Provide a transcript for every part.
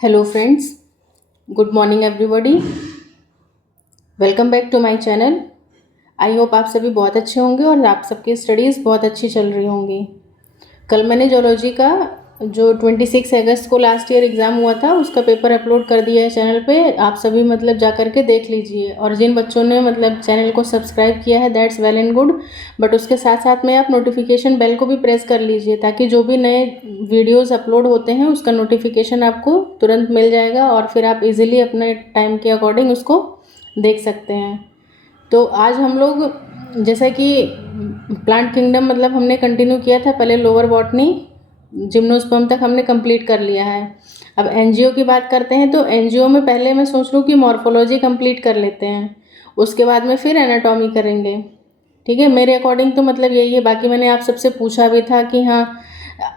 Hello friends, good morning everybody. Welcome back to my channel. I hope आप सभी बहुत अच्छे होंगे और आप सबकी स्टडीज़ बहुत अच्छी चल रही होंगी। कल मैंने जोलॉजी का जो 26 अगस्त को लास्ट ईयर एग्ज़ाम हुआ था उसका पेपर अपलोड कर दिया है चैनल पे। आप सभी जा कर के देख लीजिए, और जिन बच्चों ने चैनल को सब्सक्राइब किया है that's well and good, but उसके साथ साथ में आप नोटिफिकेशन बेल को भी प्रेस कर लीजिए ताकि जो भी नए वीडियोस अपलोड होते हैं उसका नोटिफिकेशन आपको तुरंत मिल जाएगा और फिर आप इजीली अपने टाइम के अकॉर्डिंग उसको देख सकते हैं। तो आज हम लोग जैसा कि प्लांट किंगडम हमने कंटिन्यू किया था, पहले लोअर बॉटनी जिम्नोस्पर्म तक हमने कंप्लीट कर लिया है। अब एनजीओ की बात करते हैं, तो एनजीओ में पहले मैं सोच रहा हूँ कि मॉर्फोलॉजी कंप्लीट कर लेते हैं, उसके बाद में फिर एनाटॉमी करेंगे। ठीक है, मेरे अकॉर्डिंग तो यही है। बाकी मैंने आप सबसे पूछा भी था कि हाँ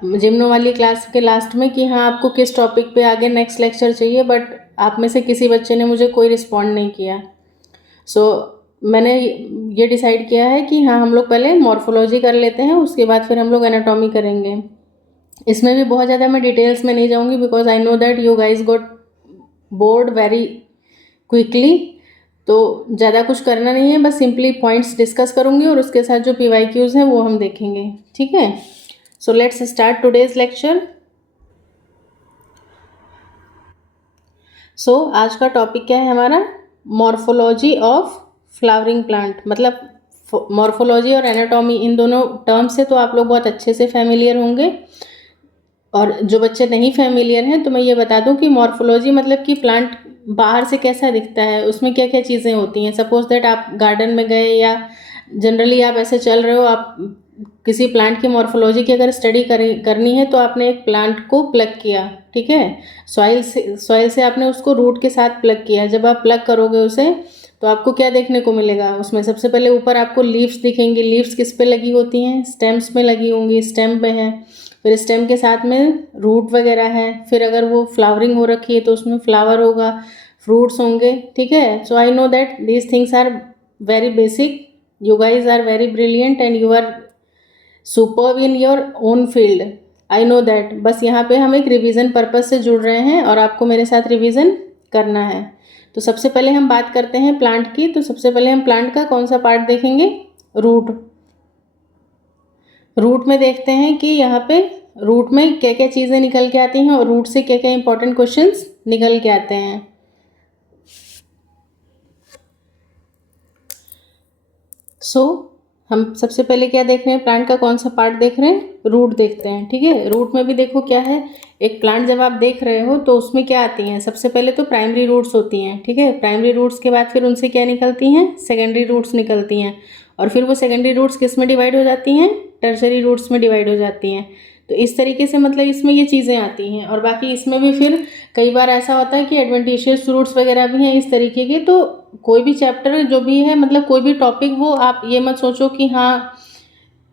जिम्नो वाली क्लास के लास्ट में कि हाँ आपको किस टॉपिक पे आगे नेक्स्ट लेक्चर चाहिए, बट आप में से किसी बच्चे ने मुझे कोई रिस्पॉन्ड नहीं किया। सो मैंने ये डिसाइड किया है कि हाँ हम लोग पहले मॉर्फोलॉजी कर लेते हैं, उसके बाद फिर हम लोग एनाटॉमी करेंगे। इसमें भी बहुत ज़्यादा मैं डिटेल्स में नहीं जाऊँगी because I know that you guys got bored very quickly. तो ज़्यादा कुछ करना नहीं है, बस सिंपली पॉइंट्स डिस्कस करूँगी और उसके साथ जो PYQs हैं वो हम देखेंगे। ठीक है, so let's start today's lecture. So आज का टॉपिक क्या है हमारा? Morphology of flowering plant. Morphology और एनाटॉमी, इन दोनों टर्म से तो आप लोग बहुत अच्छे से फैमिलियर होंगे, और जो बच्चे नहीं फैमिलियर हैं तो मैं ये बता दूं कि मॉर्फोलॉजी कि प्लांट बाहर से कैसा दिखता है, उसमें क्या क्या चीज़ें होती हैं। सपोज दैट आप गार्डन में गए या जनरली आप ऐसे चल रहे हो, आप किसी प्लांट की मॉर्फोलॉजी की अगर स्टडी करनी है तो आपने एक प्लांट को प्लग किया, ठीक है, सॉइल से आपने उसको रूट के साथ प्लग किया। जब आप प्लग करोगे उसे तो आपको क्या देखने को मिलेगा? उसमें सबसे पहले ऊपर आपको लीव्स दिखेंगी। लीव्स किस पे लगी होती हैं? स्टेम्स में लगी होंगी, स्टेम पे है। फिर स्टेम के साथ में रूट वगैरह है। फिर अगर वो फ्लावरिंग हो रखी है तो उसमें फ्लावर होगा, फ्रूट्स होंगे। ठीक है, so I know that these things are very basic. You guys are very brilliant and you are superb in your own field, I know that. बस यहाँ पे हम एक रिवीजन पर्पज से जुड़ रहे हैं और आपको मेरे साथ रिवीजन करना है। तो सबसे पहले हम बात करते हैं प्लांट की। तो सबसे पहले हम प्लांट का कौन सा पार्ट देखेंगे? रूट। रूट में देखते हैं कि यहाँ पे रूट में क्या क्या चीज़ें निकल के आती हैं और रूट से क्या क्या इंपॉर्टेंट क्वेश्चंस निकल के आते हैं। सो हम सबसे पहले क्या देख रहे हैं? प्लांट का कौन सा पार्ट देख रहे हैं? रूट देखते हैं। ठीक है, रूट में भी देखो क्या है। एक प्लांट जब आप देख रहे हो तो उसमें क्या आती हैं? सबसे पहले तो प्राइमरी रूट्स होती हैं। ठीक है, प्राइमरी रूट्स के बाद फिर उनसे क्या निकलती हैं? सेकेंडरी रूट्स निकलती हैं, और फिर वो सेकेंडरी रूट्स किस में डिवाइड हो जाती हैं? टर्शरी रूट्स में डिवाइड हो जाती हैं। तो इस तरीके से इसमें ये चीज़ें आती हैं। और बाकी इसमें भी फिर कई बार ऐसा होता है कि एडवेंटिशियस रूट्स वगैरह भी हैं इस तरीके के। तो कोई भी चैप्टर जो भी है, कोई भी टॉपिक, वो आप ये मत सोचो कि हाँ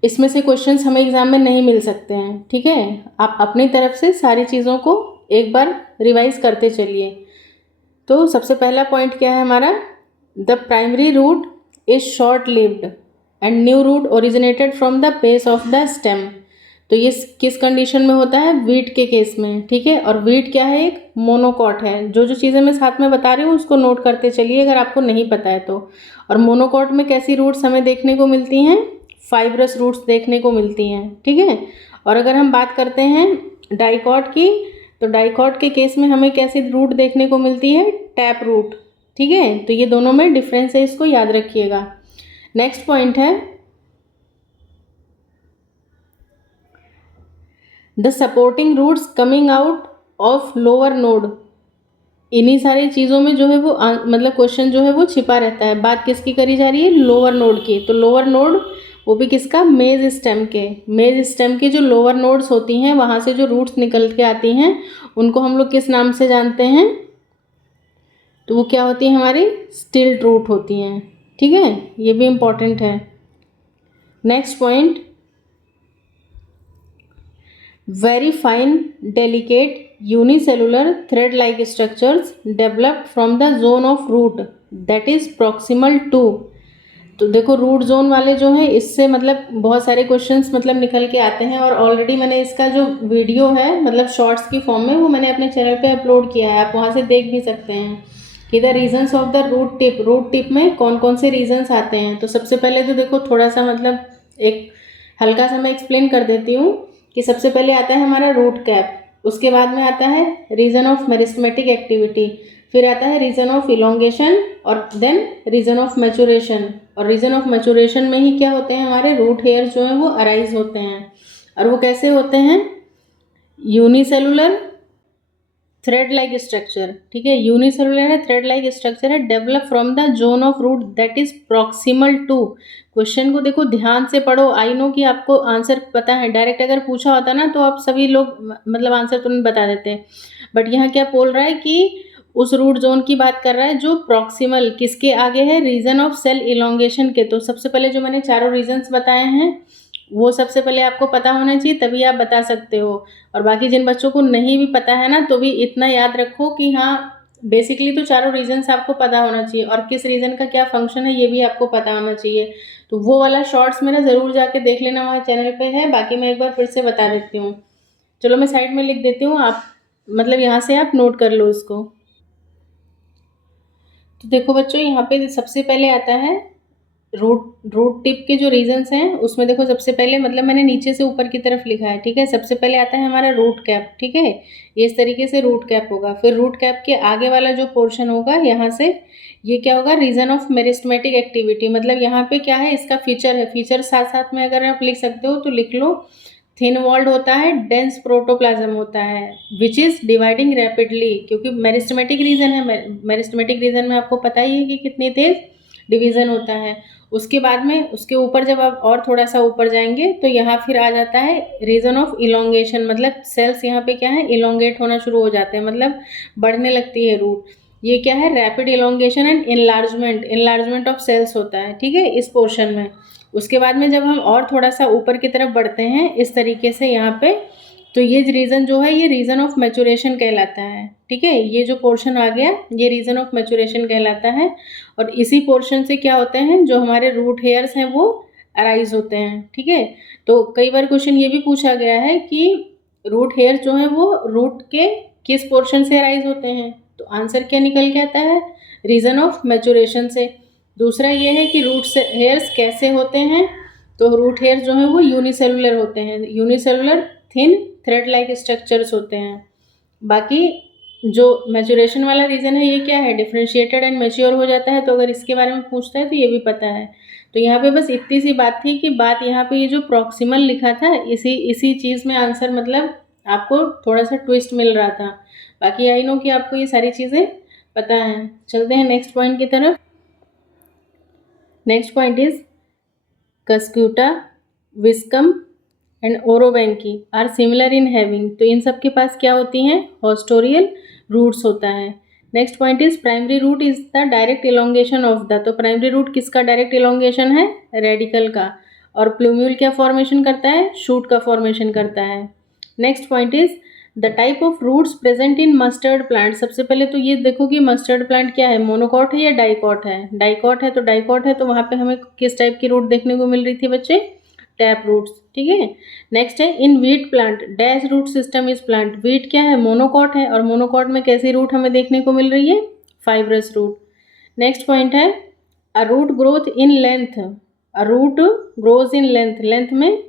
इसमें से क्वेश्चंस हमें एग्जाम में नहीं मिल सकते हैं। ठीक है, आप अपनी तरफ से सारी चीज़ों को एक बार रिवाइज करते चलिए। तो सबसे पहला पॉइंट क्या है हमारा? The primary root is short lived and new root originated from the base of the stem. तो ये किस कंडीशन में होता है? वीट के केस में। ठीक है, और वीट क्या है? एक मोनोकॉट है। जो जो चीज़ें मैं साथ में बता रही हूँ उसको नोट करते चलिए अगर आपको नहीं पता है तो। और मोनोकॉट में कैसी रूट्स हमें देखने को मिलती हैं? फाइब्रस रूट्स देखने को मिलती हैं। ठीक है, और अगर हम बात करते हैं डाइकॉट की, तो डाइकॉट के केस में हमें कैसी रूट देखने को मिलती है? Tap root. ठीक है, तो ये दोनों में डिफरेंस है, इसको याद रखिएगा। नेक्स्ट पॉइंट है the supporting roots coming out of lower node. इन्हीं सारी चीज़ों में जो है वो क्वेश्चन जो है वो छिपा रहता है। बात किसकी करी जा रही है? लोअर नोड की। तो लोअर नोड वो भी किसका? मेज स्टेम के। मेज स्टेम के जो लोअर नोड्स होती हैं वहाँ से जो रूट्स निकल के आती हैं उनको हम लोग किस नाम से जानते हैं? तो वो क्या होती है? हमारी स्टिल्ट रूट होती हैं। ठीक है, ये भी इम्पॉर्टेंट है। Next point, very fine, delicate, unicellular thread-like structures developed from the zone of root that is proximal to तो देखो रूट जोन वाले जो हैं इससे मतलब बहुत सारे क्वेश्चंस मतलब निकल के आते हैं, और ऑलरेडी मैंने इसका जो वीडियो है मतलब शॉर्ट्स की फॉर्म में वो मैंने अपने चैनल पे अपलोड किया है, आप वहाँ से देख भी सकते हैं कि the regions of the root tip में कौन कौन से रीजंस आते हैं। तो सबसे पहले तो देखो थोड़ा सा मतलब एक हल्का सा मैं एक्सप्लेन कर देती हूँ कि सबसे पहले आता है हमारा रूट कैप, उसके बाद में आता है रीजन ऑफ मेरिस्टेमेटिक एक्टिविटी, फिर आता है रीजन ऑफ इलोंगेशन, और देन रीजन ऑफ मैचुरेशन। और रीजन ऑफ मैचुरेशन में ही क्या होते हैं हमारे रूट हेयर जो हैं वो अराइज होते हैं, और वो कैसे होते हैं, यूनिसेलुलर थ्रेड लाइक स्ट्रक्चर, ठीक है, यूनिसेलुलर है, थ्रेड लाइक स्ट्रक्चर है, develop from the zone of root that is proximal to. Question को देखो ध्यान से पढ़ो, आई नो कि आपको आंसर पता है, डायरेक्ट अगर पूछा होता ना तो आप सभी लोग मतलब आंसर तुरंत बता देते, बट यहाँ क्या बोल रहा है कि उस रूट जोन की बात कर रहा है जो प्रॉक्सिमल किसके आगे है, रीजन ऑफ सेल इलोंगेशन के। तो सबसे पहले जो मैंने चारों रीजन्स बताए हैं वो सबसे पहले आपको पता होना चाहिए, तभी आप बता सकते हो। और बाकी जिन बच्चों को नहीं भी पता है ना तो भी इतना याद रखो कि हाँ बेसिकली तो चारों रीजन्स आपको पता होना चाहिए, और किस रीजन का क्या फंक्शन है ये भी आपको पता होना चाहिए। तो वो वाला शॉर्ट्स मेरा ज़रूर जाके देख लेना, वहाँ चैनल पे है। बाकी मैं एक बार फिर से बता देती हूँ, चलो मैं साइड में लिख देती हूँ, आप मतलब यहाँ से आप नोट कर लो इसको। तो देखो बच्चों यहाँ पे सबसे पहले आता है रूट टिप के जो रीजंस हैं उसमें देखो सबसे पहले मतलब मैंने नीचे से ऊपर की तरफ लिखा है, ठीक है। सबसे पहले आता है हमारा रूट कैप, ठीक है, ये इस तरीके से रूट कैप होगा। फिर रूट कैप के आगे वाला जो पोर्शन होगा यहाँ से ये क्या होगा, रीजन ऑफ मेरिस्टेमेटिक एक्टिविटी, मतलब यहाँ पे क्या है इसका फीचर है, फीचर साथ साथ में अगर आप लिख सकते हो तो लिख लो। थिन वॉल्ड होता है, डेंस प्रोटोप्लाज्म होता है, विच इज़ डिवाइडिंग रैपिडली, क्योंकि मेरिस्टेमेटिक रीजन है, मेरिस्टेमेटिक रीजन में आपको पता ही है कि कितनी तेज डिवीज़न होता है। उसके बाद में उसके ऊपर जब आप और थोड़ा सा ऊपर जाएंगे तो यहाँ फिर आ जाता है रीजन ऑफ इलोंगेशन, मतलब सेल्स यहाँ पे क्या है इलोंगेट होना शुरू हो जाते हैं, मतलब बढ़ने लगती है रूट। ये क्या है, rapid elongation and enlargement of cells होता है, ठीक है, इस पोर्शन में। उसके बाद में जब हम और थोड़ा सा ऊपर की तरफ बढ़ते हैं इस तरीके से यहाँ पे, तो ये रीज़न जो है ये रीज़न ऑफ मैचुरेशन कहलाता है, ठीक है। ये जो पोर्शन आ गया ये रीज़न ऑफ मैचुरेशन कहलाता है, और इसी पोर्शन से क्या होते हैं जो हमारे रूट हेयर्स हैं वो अराइज होते हैं, ठीक है। तो कई बार क्वेश्चन ये भी पूछा गया है कि रूट हेयर्स जो हैं वो रूट के किस पोर्शन से अराइज होते हैं, तो आंसर क्या निकल के आता है, रीज़न ऑफ मैचुरेशन से। दूसरा ये है कि रूट हेयर्स कैसे होते हैं, तो रूट हेयर्स जो हैं वो यूनिसेलुलर होते हैं, unicellular thin thread like structures होते हैं। बाकी जो मैचुरेशन वाला रीज़न है ये क्या है, डिफ्रेंशिएटेड एंड मैच्योर हो जाता है, तो अगर इसके बारे में पूछता है तो ये भी पता है। तो यहाँ पे बस इतनी सी बात थी कि बात यहाँ पे ये जो प्रॉक्सिमल लिखा था इसी चीज़ में आंसर मतलब आपको थोड़ा सा ट्विस्ट मिल रहा था। बाकी आई नो कि आपको ये सारी चीज़ें पता हैं। चलते हैं नेक्स्ट पॉइंट की तरफ। Next point is Cuscuta, Viscum and Orobanche are similar in having. तो इन सब के पास क्या होती हैं, हॉस्टोरियल रूट्स होता है। Next point is primary root is the direct elongation of the. तो प्राइमरी रूट किसका डायरेक्ट इलोंगेशन है, रेडिकल का। और प्लूम्यूल क्या फॉर्मेशन करता है, शूट का फॉर्मेशन करता है। Next point is the type of roots present in mustard plant. सबसे पहले तो ये देखो कि मस्टर्ड प्लांट क्या है, मोनोकॉट है या डाइकॉट है। डाइकॉट है तो डाइकॉट है तो वहाँ पे हमें किस टाइप की रूट देखने को मिल रही थी बच्चे, टैप रूट्स, ठीक है। नेक्स्ट है in wheat plant dash root system is plant. Wheat क्या है, मोनोकॉट है, और मोनोकॉट में कैसी रूट हमें देखने को मिल रही है, फाइब्रस रूट। नेक्स्ट पॉइंट है a root growth in length, a root grows in length, length में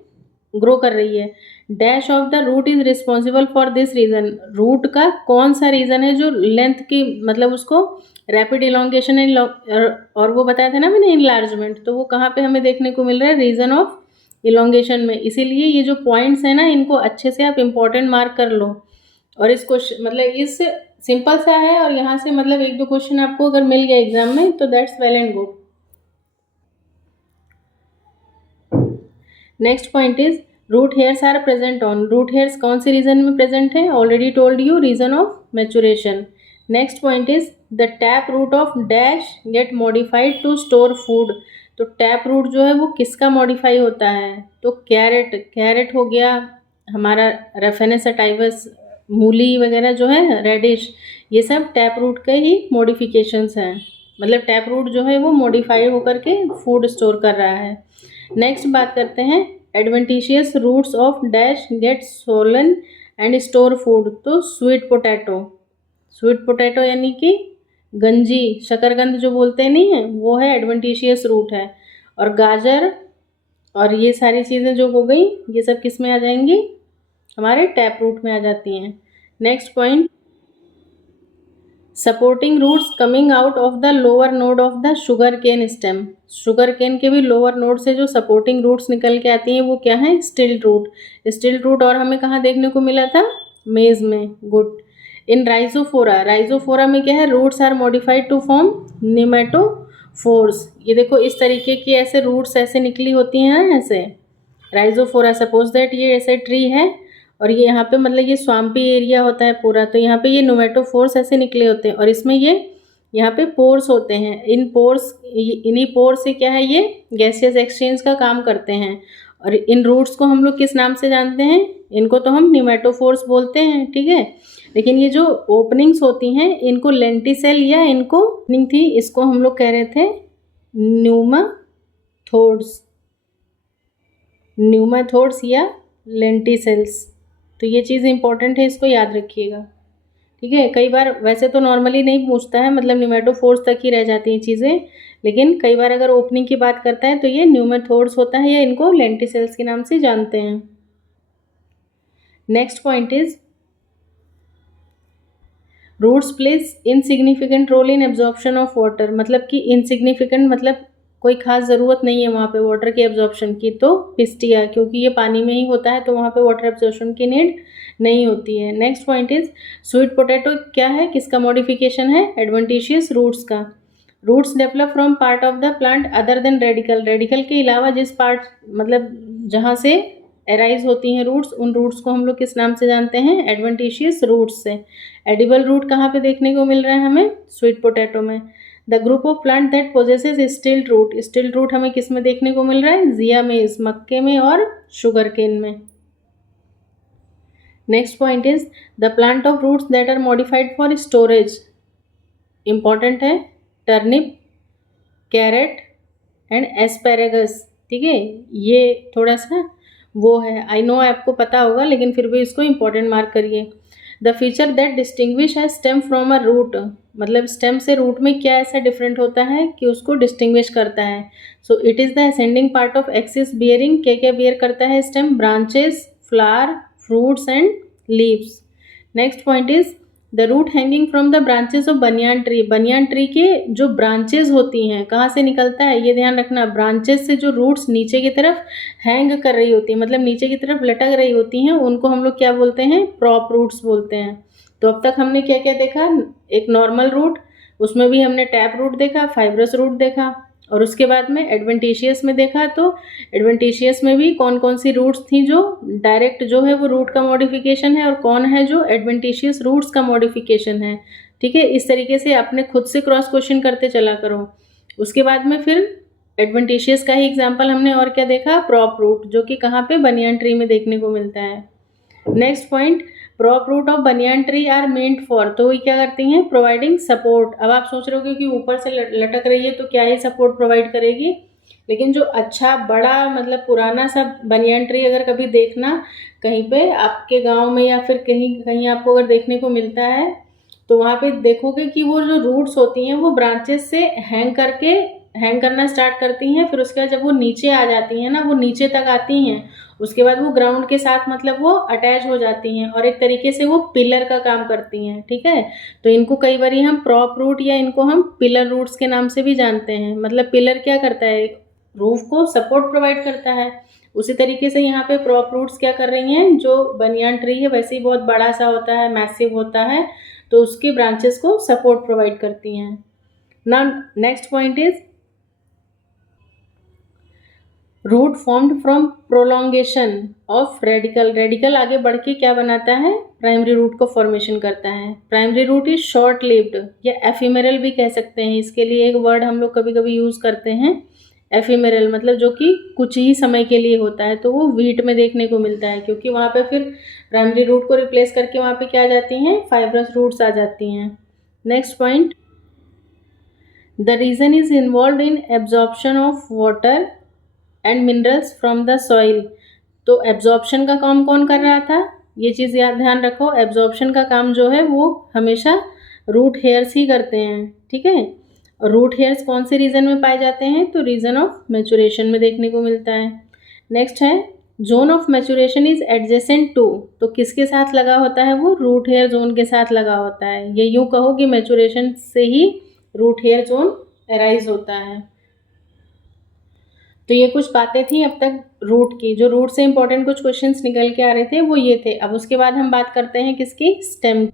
ग्रो कर रही है। Dash of the root is responsible for this region, root का कौन सा रीजन है जो लेंथ की मतलब उसको रैपिड इलोंगेशन और वो बताया था ना मैंने इनलार्जमेंट, तो वो कहाँ पे हमें देखने को मिल रहा है, रीजन ऑफ इलोंगेशन में। इसीलिए ये जो पॉइंट्स हैं ना इनको अच्छे से आप इम्पोर्टेंट मार्क कर लो। और इस क्वेश्चन मतलब इस सिंपल सा है, और यहाँ से मतलब एक दो क्वेश्चन आपको अगर मिल गया एग्जाम में तो that's well and good. Next point is root hairs are present on. Root hairs कौन से रीजन में प्रेजेंट है, already told you, region of maturation. Next point is the tap root of dash get modified to store food. तो tap root जो है वो किसका modify होता है, तो कैरेट, कैरेट हो गया हमारा, रेफेनस सटाइवस, मूली वगैरह जो है रेडिश, ये सब टैप रूट के ही मॉडिफिकेशंस हैं। मतलब टैप रूट जो है वो मॉडिफाई होकर के फूड स्टोर कर रहा है। नेक्स्ट बात करते हैं adventitious roots of dash get swollen and store food. तो स्वीट पोटैटो यानी कि गंजी, शकरकंद जो बोलते हैं नहीं है, वो है एडवेंटिशियस रूट है। और गाजर और ये सारी चीज़ें जो हो गई, ये सब किस में आ जाएंगी, हमारे टैप रूट में आ जाती हैं। Next point, supporting roots coming out of the lower node of the sugar cane stem. Sugar cane के भी लोअर नोड से जो सपोर्टिंग रूट्स निकल के आती हैं वो क्या है, स्टिल्ट रूट। स्टिल्ट रूट और हमें कहाँ देखने को मिला था, मेज में। गुड। इन राइजोफोरा में क्या है, roots are modified to form pneumatophores. ये देखो इस तरीके की ऐसे रूट्स ऐसे निकली होती हैं ऐसे। राइजोफोरा, सपोज दैट ये ऐसे ट्री है और ये यहाँ पे मतलब ये स्वाम्पी एरिया होता है पूरा, तो यहाँ पे ये नोमेटोफोर्स ऐसे निकले होते हैं और इसमें ये यहाँ पे पोर्स होते हैं। इन्हीं पोर्स से क्या है, ये गैसियस एक्सचेंज का काम करते हैं। और इन रूट्स को हम लोग किस नाम से जानते हैं, इनको तो हम निमेटोफोर्स बोलते हैं, ठीक है। लेकिन ये जो ओपनिंग्स होती हैं इनको लेंटिसेल या इनको ओपनिंग थी, इसको हम लोग कह रहे थे न्यूमाथोड्स या लेंटिसेल्स। तो ये चीज़ इंपॉर्टेंट है, इसको याद रखिएगा, ठीक है। कई बार वैसे तो नॉर्मली नहीं पूछता है, मतलब निमेटोफोर्स तक ही रह जाती हैं चीज़ें, लेकिन कई बार अगर ओपनिंग की बात करता है तो ये न्यूमाथोड्स होता है या इनको लेंटिसेल्स के नाम से जानते हैं। Next point is roots plays insignificant role in absorption of water. मतलब कि इनसिग्निफिकेंट मतलब कोई खास ज़रूरत नहीं है वहाँ पे वाटर के एब्जॉर्प्शन की, तो पिस्टिया, क्योंकि ये पानी में ही होता है तो वहाँ पे वाटर एब्जॉर्प्शन की नीड नहीं होती है। Next point is sweet potato क्या है, किसका मॉडिफिकेशन है, एडवेंटिशियस रूट्स का। Roots develop from part of the plant other than radicle के अलावा जिस पार्ट मतलब जहाँ से एराइज होती हैं रूट्स, उन रूट्स को हम लोग किस नाम से जानते हैं, एडवेंटिशियस रूट्स से। एडिबल रूट कहाँ पे देखने को मिल रहा है हमें, स्वीट पोटैटो में। The group of plant that possesses stilt root हमें किस में देखने को मिल रहा है, जिया मेज, मक्के में और शुगर केन में। Next point is the plant of roots that are modified for storage. Important है, टर्निप, कैरेट एंड एस्पेरेगस, ठीक है। ये थोड़ा सा वो है, आई नो आपको पता होगा, लेकिन फिर भी इसको इंपॉर्टेंट मार्क करिए। द फीचर दैट डिस्टिंग्विश है स्टेम फ्रॉम अ रूट, मतलब स्टेम से रूट में क्या ऐसा डिफरेंट होता है कि उसको डिस्टिंग्विश करता है। So it is the ascending part of axis bearing. क्या क्या बियर करता है stem, branches, flower, fruits and leaves. Next point is the root hanging from the branches of banyan tree. Banyan tree के जो branches होती हैं कहाँ से निकलता है, ये ध्यान रखना, ब्रांचेस से जो रूट्स नीचे की तरफ हैंग कर रही होती हैं, मतलब नीचे की तरफ लटक रही होती हैं, उनको हम लोग क्या बोलते हैं, प्रॉप रूट्स बोलते हैं। तो अब तक हमने क्या क्या देखा, एक नॉर्मल रूट, उसमें भी हमने टैप रूट देखा, फाइब्रस रूट देखा, और उसके बाद में एडवेंटिशियस में देखा। तो एडवेंटिशियस में भी कौन कौन सी रूट्स थी जो डायरेक्ट जो है वो रूट का मॉडिफिकेशन है, और कौन है जो एडवेंटिशियस रूट्स का मॉडिफिकेशन है, ठीक है। इस तरीके से अपने खुद से क्रॉस क्वेश्चन करते चला करो। उसके बाद में फिर एडवेंटिशियस का ही एग्जाम्पल हमने और क्या देखा, प्रॉप रूट, जो कि कहाँ पे, बनियान ट्री में देखने को मिलता है। Next point, prop root of banyan tree are meant for, तो ये क्या करती हैं, प्रोवाइडिंग सपोर्ट। अब आप सोच रहे हो कि ऊपर से लटक रही है तो क्या ये सपोर्ट प्रोवाइड करेगी, लेकिन जो अच्छा बड़ा मतलब पुराना सा बनियान ट्री अगर कभी देखना कहीं पे आपके गांव में या फिर कहीं कहीं आपको अगर देखने को मिलता है, तो वहाँ पे देखोगे कि वो जो रूट्स होती हैं वो ब्रांचेस से हैंग करना स्टार्ट करती हैं। फिर उसके बाद जब वो नीचे आ जाती हैं ना, वो नीचे तक आती हैं, उसके बाद वो ग्राउंड के साथ मतलब वो अटैच हो जाती हैं और एक तरीके से वो पिलर का काम करती हैं, ठीक है। तो इनको कई बार हम प्रॉप रूट या इनको हम पिलर रूट्स के नाम से भी जानते हैं। मतलब पिलर क्या करता है, रूफ को सपोर्ट प्रोवाइड करता है। उसी तरीके से यहाँ पे प्रॉप रूट्स क्या कर रही हैं, जो बनियान ट्री है वैसे ही बहुत बड़ा सा होता है, मैसिव होता है, तो उसके ब्रांचेस को सपोर्ट प्रोवाइड करती हैं। Now next point is root formed from prolongation of radicle आगे बढ़ के क्या बनाता है, प्राइमरी रूट को फॉर्मेशन करता है। Primary root is short lived या एफिमेरल भी कह सकते हैं। इसके लिए एक वर्ड हम लोग कभी कभी यूज़ करते हैं, एफिमेरल, मतलब जो कि कुछ ही समय के लिए होता है। तो वो वीट में देखने को मिलता है, क्योंकि वहाँ पे फिर प्राइमरी रूट को रिप्लेस करके वहाँ पे क्या आ जाती हैं, फाइब्रस रूट्स आ जाती हैं। Next point, the reason is involve in absorption of water and minerals from the soil. तो एब्जॉर्प्शन का काम कौन कर रहा था, ये चीज़ याद ध्यान रखो, एब्जॉर्प्शन का काम जो है वो हमेशा रूट हेयर्स ही करते हैं, ठीक है। और रूट हेयर्स कौन से रीजन में पाए जाते हैं, तो रीजन ऑफ मैचुरेशन में देखने को मिलता है। नेक्स्ट है zone of maturation is adjacent to, तो किसके साथ लगा होता है वो, रूट हेयर जोन के साथ लगा होता है। ये यूँ कहो कि मैचुरेशन से ही रूट हेयर जोन अराइज होता है। तो ये कुछ बातें थी अब तक रूट की, जो रूट से इंपॉर्टेंट कुछ क्वेश्चंस निकल के आ रहे थे वो ये थे। अब उसके बाद हम बात करते हैं किसकी, stem.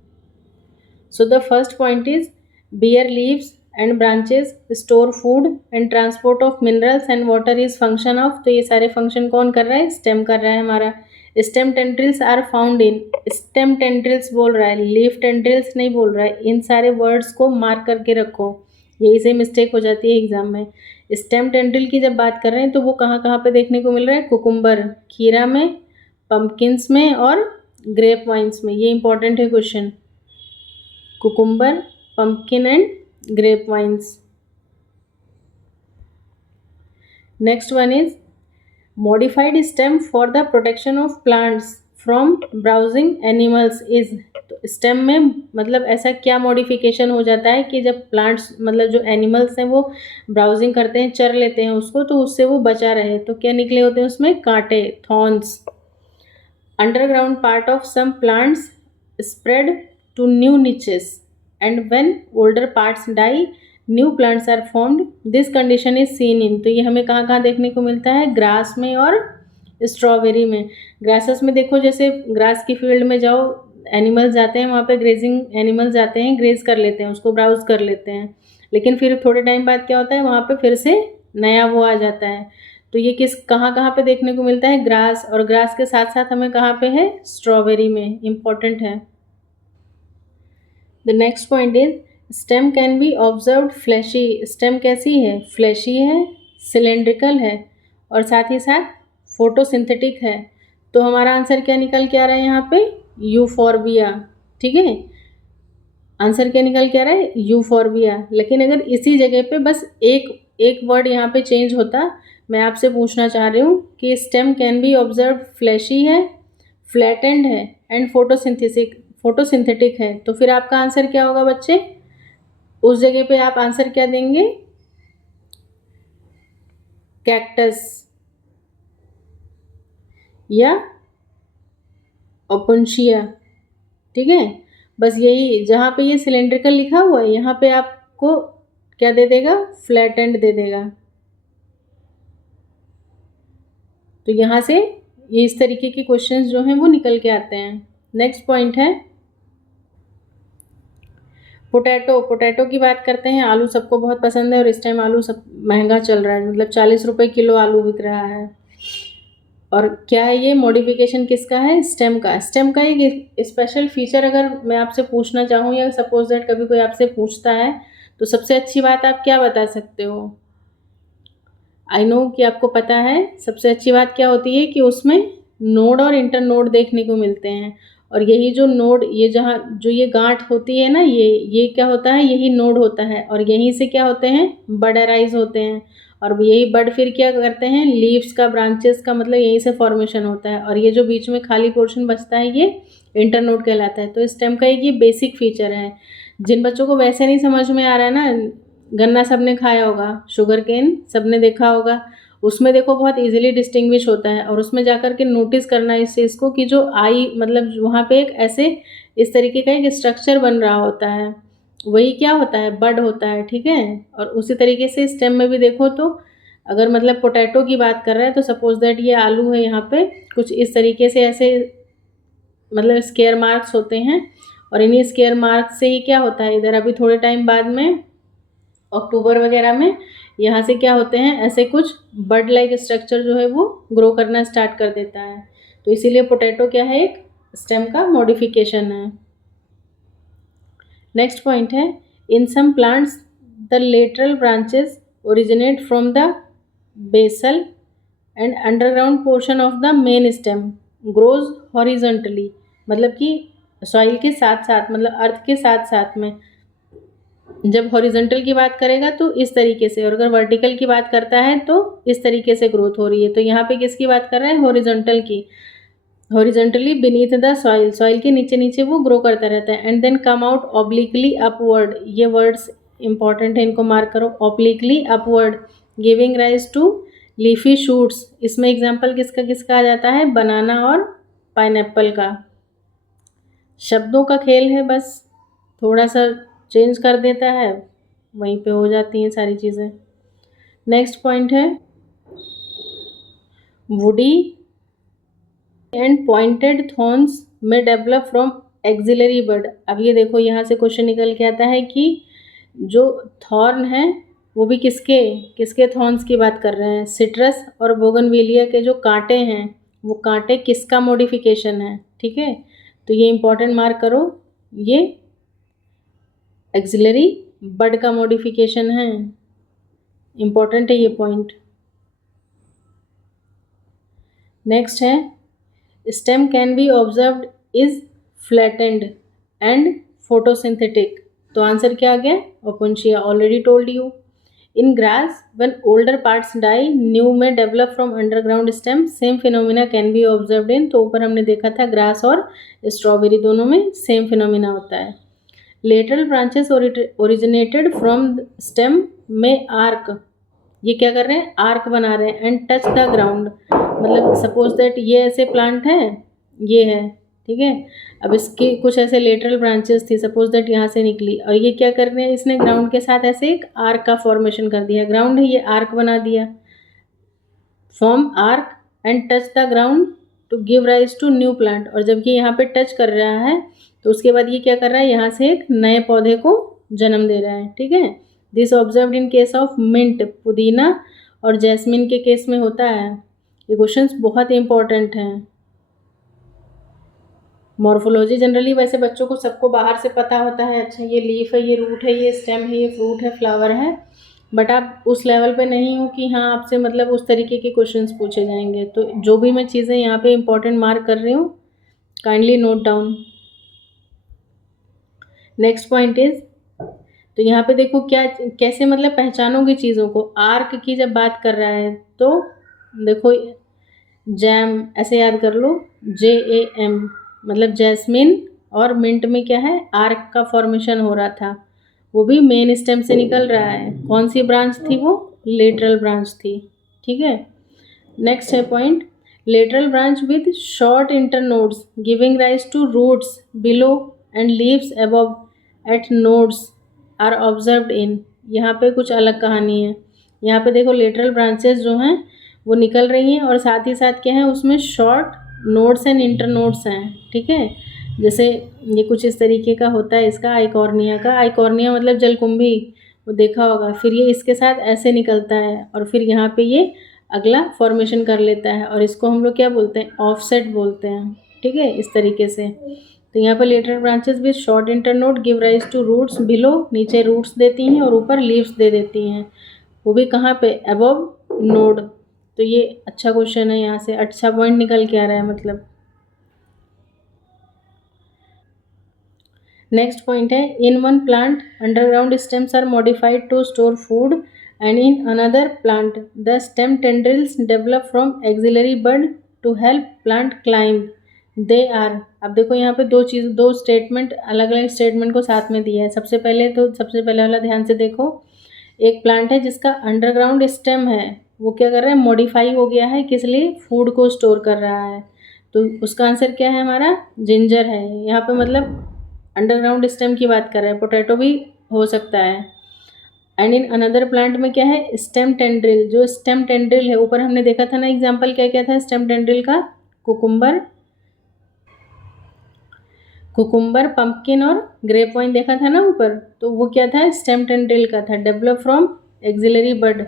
So the first point is bear leaves and branches store food and transport of minerals and water is function of, तो ये सारे फंक्शन कौन कर रहा है, स्टेम कर रहा है हमारा। Stem tendrils are found in, stem tendrils बोल रहा है, लीफ टेंड्रिल्स नहीं बोल रहा है। इन सारे वर्ड्स को मार्क करके रखो, यही से मिस्टेक हो जाती है एग्जाम में। स्टेम टेंड्रिल की जब बात कर रहे हैं तो वो कहाँ कहाँ पे देखने को मिल रहा है, कुकुम्बर, खीरा में, पम्पकिन्स में और ग्रेप वाइन्स में। ये इंपॉर्टेंट है question, cucumber, pumpkin and grape vines. Next one is modified stem for the protection of plants from browsing animals is, तो स्टेम में मतलब ऐसा क्या मॉडिफिकेशन हो जाता है कि जब प्लांट्स मतलब जो एनिमल्स हैं वो ब्राउजिंग करते हैं, चर लेते हैं उसको, तो उससे वो बचा रहे। तो क्या निकले होते हैं उसमें, कांटे, thorns. Underground part of some plants spread to new niches and when older parts die new plants are formed, this condition is seen in, तो ये हमें कहाँ कहाँ देखने को मिलता है, ग्रास में और स्ट्रॉबेरी में। ग्रासेस में देखो, जैसे ग्रास की फील्ड में जाओ, एनिमल्स जाते हैं वहाँ पे, ग्रेजिंग एनिमल्स जाते हैं, ग्रेज कर लेते हैं, उसको ब्राउज कर लेते हैं, लेकिन फिर थोड़े टाइम बाद क्या होता है, वहाँ पे फिर से नया वो आ जाता है। तो ये किस कहाँ कहाँ पे देखने को मिलता है, ग्रास, और ग्रास के साथ साथ हमें कहाँ पे है, स्ट्रॉबेरी में, इम्पॉर्टेंट है। The next point is stem can be observed fleshy, stem कैसी है, फ्लैशी है, सिलेंड्रिकल है और साथ ही साथ फोटोसिंथेटिक है। तो हमारा आंसर क्या निकल के आ रहा है यहाँ पे, यूफॉर्बिया, ठीक है। आंसर क्या निकल के आ रहा है, यूफॉर्बिया। लेकिन अगर इसी जगह पे बस एक वर्ड यहाँ पे चेंज होता, मैं आपसे पूछना चाह रही हूँ कि stem can be observe fleshy है, फ्लैटेंड है एंड फोटोसिंथेटिक है, तो फिर आपका आंसर क्या होगा बच्चे, उस जगह पे आप आंसर क्या देंगे, कैक्टस या ओपनशिया, ठीक है। बस यही, जहाँ पे ये सिलेंड्रिकल लिखा हुआ है यहाँ पे आपको क्या दे देगा, फ्लैटेंड दे देगा। तो यहाँ से ये इस तरीके के क्वेश्चंस जो हैं वो निकल के आते हैं। नेक्स्ट पॉइंट है पोटैटो। पोटैटो की बात करते हैं। आलू सबको बहुत पसंद है और इस टाइम आलू सब महंगा चल रहा है, मतलब 40 रुपये किलो आलू बिक रहा है। और क्या है ये, मॉडिफिकेशन किसका है, स्टेम का। स्टेम का एक स्पेशल फीचर अगर मैं आपसे पूछना चाहूँ, या सपोज दैट कभी कोई आपसे पूछता है, तो सबसे अच्छी बात आप क्या बता सकते हो। आई नो कि आपको पता है, सबसे अच्छी बात क्या होती है कि उसमें नोड और इंटर नोड देखने को मिलते हैं। और यही जो नोड, ये जहाँ जो ये गांठ होती है ना, ये क्या होता है, यही नोड होता है। और यहीं से क्या होते हैं, बड अराइज होते हैं। और यही बड फिर क्या करते हैं, लीव्स का, ब्रांचेस का, मतलब यहीं से फॉर्मेशन होता है। और ये जो बीच में खाली पोर्शन बचता है ये इंटरनोड कहलाता है। तो स्टेम का एक ये बेसिक फीचर है। जिन बच्चों को वैसे नहीं समझ में आ रहा है ना, गन्ना सबने खाया होगा, शुगर केन सबने देखा होगा, उसमें देखो बहुत इजीली डिस्टिंग्विश होता है। और उसमें जाकर के नोटिस करना इस चीज़ को कि जो आई मतलब वहाँ पे एक ऐसे इस तरीके का एक स्ट्रक्चर बन रहा होता है, वही क्या होता है, बड होता है, ठीक है। और उसी तरीके से स्टेम में भी देखो, तो अगर मतलब पोटैटो की बात कर रहा है तो सपोज दैट ये आलू है, यहाँ पे कुछ इस तरीके से ऐसे मतलब स्केयर मार्क्स होते हैं। और इन्हीं स्केयर मार्क्स से ही क्या होता है, इधर अभी थोड़े टाइम बाद में अक्टूबर वगैरह में यहाँ से क्या होते हैं, ऐसे कुछ बर्ड लाइक स्ट्रक्चर जो है वो ग्रो करना स्टार्ट कर देता है। तो इसीलिए पोटैटो क्या है, एक स्टेम का मॉडिफिकेशन है। नेक्स्ट पॉइंट है in some plants the lateral branches originate from the basal and underground portion of the main stem grows horizontally, मतलब कि सॉइल के साथ साथ, मतलब अर्थ के साथ साथ में। जब हॉरिजॉन्टल की बात करेगा तो इस तरीके से, और अगर वर्टिकल की बात करता है तो इस तरीके से ग्रोथ हो रही है। तो यहाँ पे किसकी बात कर रहे हैं? हॉरिजॉन्टल की। Horizontally beneath the soil, soil के नीचे नीचे वो ग्रो करता रहता है। And then come out obliquely upward, ये वर्ड्स इंपॉर्टेंट है, इनको मार्क करो। Obliquely upward, giving rise to leafy shoots. इसमें एग्जाम्पल किसका किसका आ जाता है? बनाना और पाइनएप्पल का। शब्दों का खेल है, बस थोड़ा सा चेंज कर देता है, वहीं पे हो जाती हैं सारी चीज़ें। नेक्स्ट पॉइंट है वुडी एंड पॉइंटेड थॉर्न्स में डेवलप फ्रॉम एक्सिलरी बड। अब ये देखो यहाँ से क्वेश्चन निकल के आता है कि जो थॉर्न है वो भी किसके किसके थॉर्न्स की बात कर रहे हैं? सिट्रस और बोगनविलिया के जो कांटे हैं वो कांटे किसका मॉडिफिकेशन है? ठीक है, तो ये इंपॉर्टेंट मार्क करो, ये एक्सिलरी बड का मॉडिफिकेशन है, इंपॉर्टेंट है ये पॉइंट। नेक्स्ट है stem can be observed is flattened and photosynthetic. तो आंसर क्या आ गया? Opuntia, already told you. In grass when older parts die new में develop from underground stem, same phenomena can be observed in. तो ऊपर हमने देखा था ग्रास और स्ट्रॉबेरी दोनों में सेम फिनोमिना होता है। Lateral branches originated from stem में आर्क, ये क्या कर रहे हैं? आर्क बना रहे हैं। एंड टच द ग्राउंड, मतलब सपोज दैट ये ऐसे प्लांट है, ये है, ठीक है। अब इसकी कुछ ऐसे लेटरल ब्रांचेस थी, सपोज दैट यहाँ से निकली, और ये क्या कर रहे हैं? इसने ग्राउंड के साथ ऐसे एक आर्क का फॉर्मेशन कर दिया। ग्राउंड है, ये आर्क बना दिया। Form arc and touch the ground to give rise to new plant. और जब ये यहाँ पे टच कर रहा है तो उसके बाद ये क्या कर रहा है? यहाँ से एक नए पौधे को जन्म दे रहा है, ठीक है। This observed in case of mint, पुदीना और जैस्मिन के केस में होता है। ये क्वेश्चंस बहुत इंपॉर्टेंट हैं। मॉर्फोलॉजी जनरली वैसे बच्चों को सबको बाहर से पता होता है, अच्छा ये लीफ है, ये रूट है, ये स्टेम है, ये फ्रूट है, फ्लावर है, बट आप उस लेवल पे नहीं हो कि हाँ आपसे मतलब उस तरीके के क्वेश्चंस पूछे जाएंगे। तो जो भी मैं चीज़ें यहाँ पे इंपॉर्टेंट मार्क कर रही हूँ, kindly note down. Next point is, तो यहाँ पे देखो क्या कैसे मतलब पहचानोगे चीज़ों को। आर्क की जब बात कर रहा है तो देखो जैम ऐसे याद कर लो, JAM, मतलब जैस्मिन और मिंट में क्या है? आर्क का फॉर्मेशन हो रहा था, वो भी मेन स्टेम से निकल रहा है। कौन सी ब्रांच थी वो? लेटरल ब्रांच थी, ठीक है। नेक्स्ट है point, lateral branch with short internodes giving rise to roots below and leaves above at nodes are observed in. यहाँ पे कुछ अलग कहानी है। यहाँ पे देखो लेटरल ब्रांचेस जो हैं वो निकल रही हैं और साथ ही साथ क्या है उसमें शॉर्ट नोड्स एंड इंटरनोड्स हैं, ठीक है। जैसे ये कुछ इस तरीके का होता है इसका आइकॉर्निया का। आइकॉर्निया मतलब जलकुंभी, वो देखा होगा। फिर ये इसके साथ ऐसे निकलता है और फिर यहाँ पे ये अगला फॉर्मेशन कर लेता है और इसको हम लोग क्या बोलते हैं? ऑफसेट बोलते हैं, ठीक है, इस तरीके से। तो यहाँ पर lateral branches with short internode give rise to roots below, नीचे रूट्स देती हैं और ऊपर लीव्स दे देती हैं, वो भी कहाँ पे? Above node. तो ये अच्छा क्वेश्चन है, यहाँ से अच्छा पॉइंट निकल के आ रहा है मतलब। नेक्स्ट पॉइंट है, in one plant underground stems are modified to store food and in another plant the stem tendrils develop from axillary bud to help plant climb. They are, अब देखो यहाँ पे दो स्टेटमेंट, अलग अलग स्टेटमेंट को साथ में दिया है। सबसे पहले वाला ध्यान से देखो, एक प्लांट है जिसका अंडरग्राउंड स्टेम है, वो क्या कर रहा है? मॉडिफाई हो गया है, किस लिए? फूड को स्टोर कर रहा है। तो उसका आंसर क्या है हमारा? जिंजर है। यहाँ पे मतलब अंडरग्राउंड स्टेम की बात कर रहे हैं, पोटैटो भी हो सकता है। एंड इन अनदर प्लांट में क्या है? Stem tendril. जो स्टेम टेंड्रिल है, ऊपर हमने देखा था ना एग्जाम्पल क्या क्या था स्टेम टेंड्रिल का? कुकुम्बर, पंपकिन और ग्रेप वाइन देखा था ना ऊपर। तो वो क्या था? स्टेम टेंड्रिल का था, डेवलप फ्रॉम एक्सिलरी बड।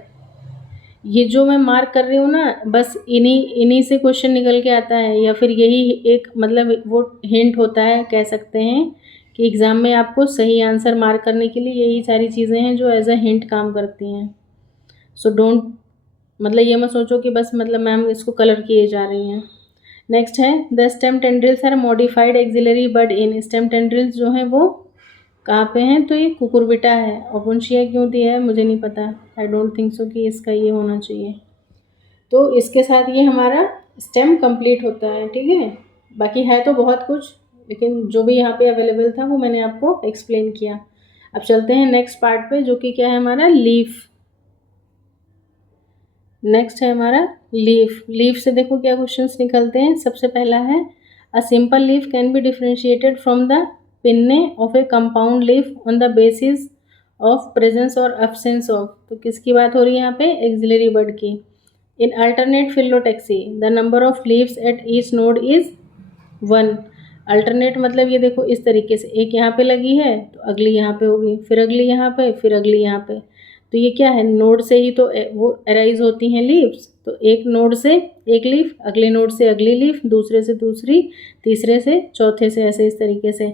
ये जो मैं मार्क कर रही हूँ ना, बस इन्हीं से क्वेश्चन निकल के आता है, या फिर यही एक मतलब वो हिंट होता है, कह सकते हैं कि एग्ज़ाम में आपको सही आंसर मार्क करने के लिए यही सारी चीज़ें हैं जो एज अ हिंट काम करती हैं। सो डोंट, मतलब ये मत सोचो कि बस मतलब मैम इसको कलर किए जा रही हैं। नेक्स्ट है, the stem tendrils are modified axillary bud in. Stem tendrils जो हैं वो कहाँ पे हैं, तो ये कुकुरबिटा है। ओपोन्शिया क्यों दिया है मुझे नहीं पता, आई डोंट थिंक सो कि इसका ये होना चाहिए। तो इसके साथ ये हमारा स्टेम कंप्लीट होता है, ठीक है। बाकी है तो बहुत कुछ, लेकिन जो भी यहाँ पे अवेलेबल था वो मैंने आपको एक्सप्लेन किया। अब चलते हैं नेक्स्ट पार्ट पे, जो कि क्या है हमारा लीफ। नेक्स्ट है हमारा लीफ। लीफ से देखो क्या क्वेश्चंस निकलते हैं। सबसे पहला है a simple leaf can be differentiated from the pinnae of a compound leaf on the basis of presence और एब्सेंस ऑफ। तो किसकी बात हो रही है यहाँ पे, एक्सिलरी वर्ड की। In alternate phyllotaxy the number of leaves at each node is 1। Alternate मतलब ये देखो इस तरीके से, एक यहाँ पे लगी है तो अगली यहाँ पे होगी, फिर अगली यहाँ पे, फिर अगली यहाँ पे। तो ये क्या है, नोड से ही तो वो अराइज होती हैं लीव्स। तो एक नोड से एक लीफ, अगले नोड से अगली लीफ, दूसरे से दूसरी, तीसरे से चौथे से, ऐसे इस तरीके से।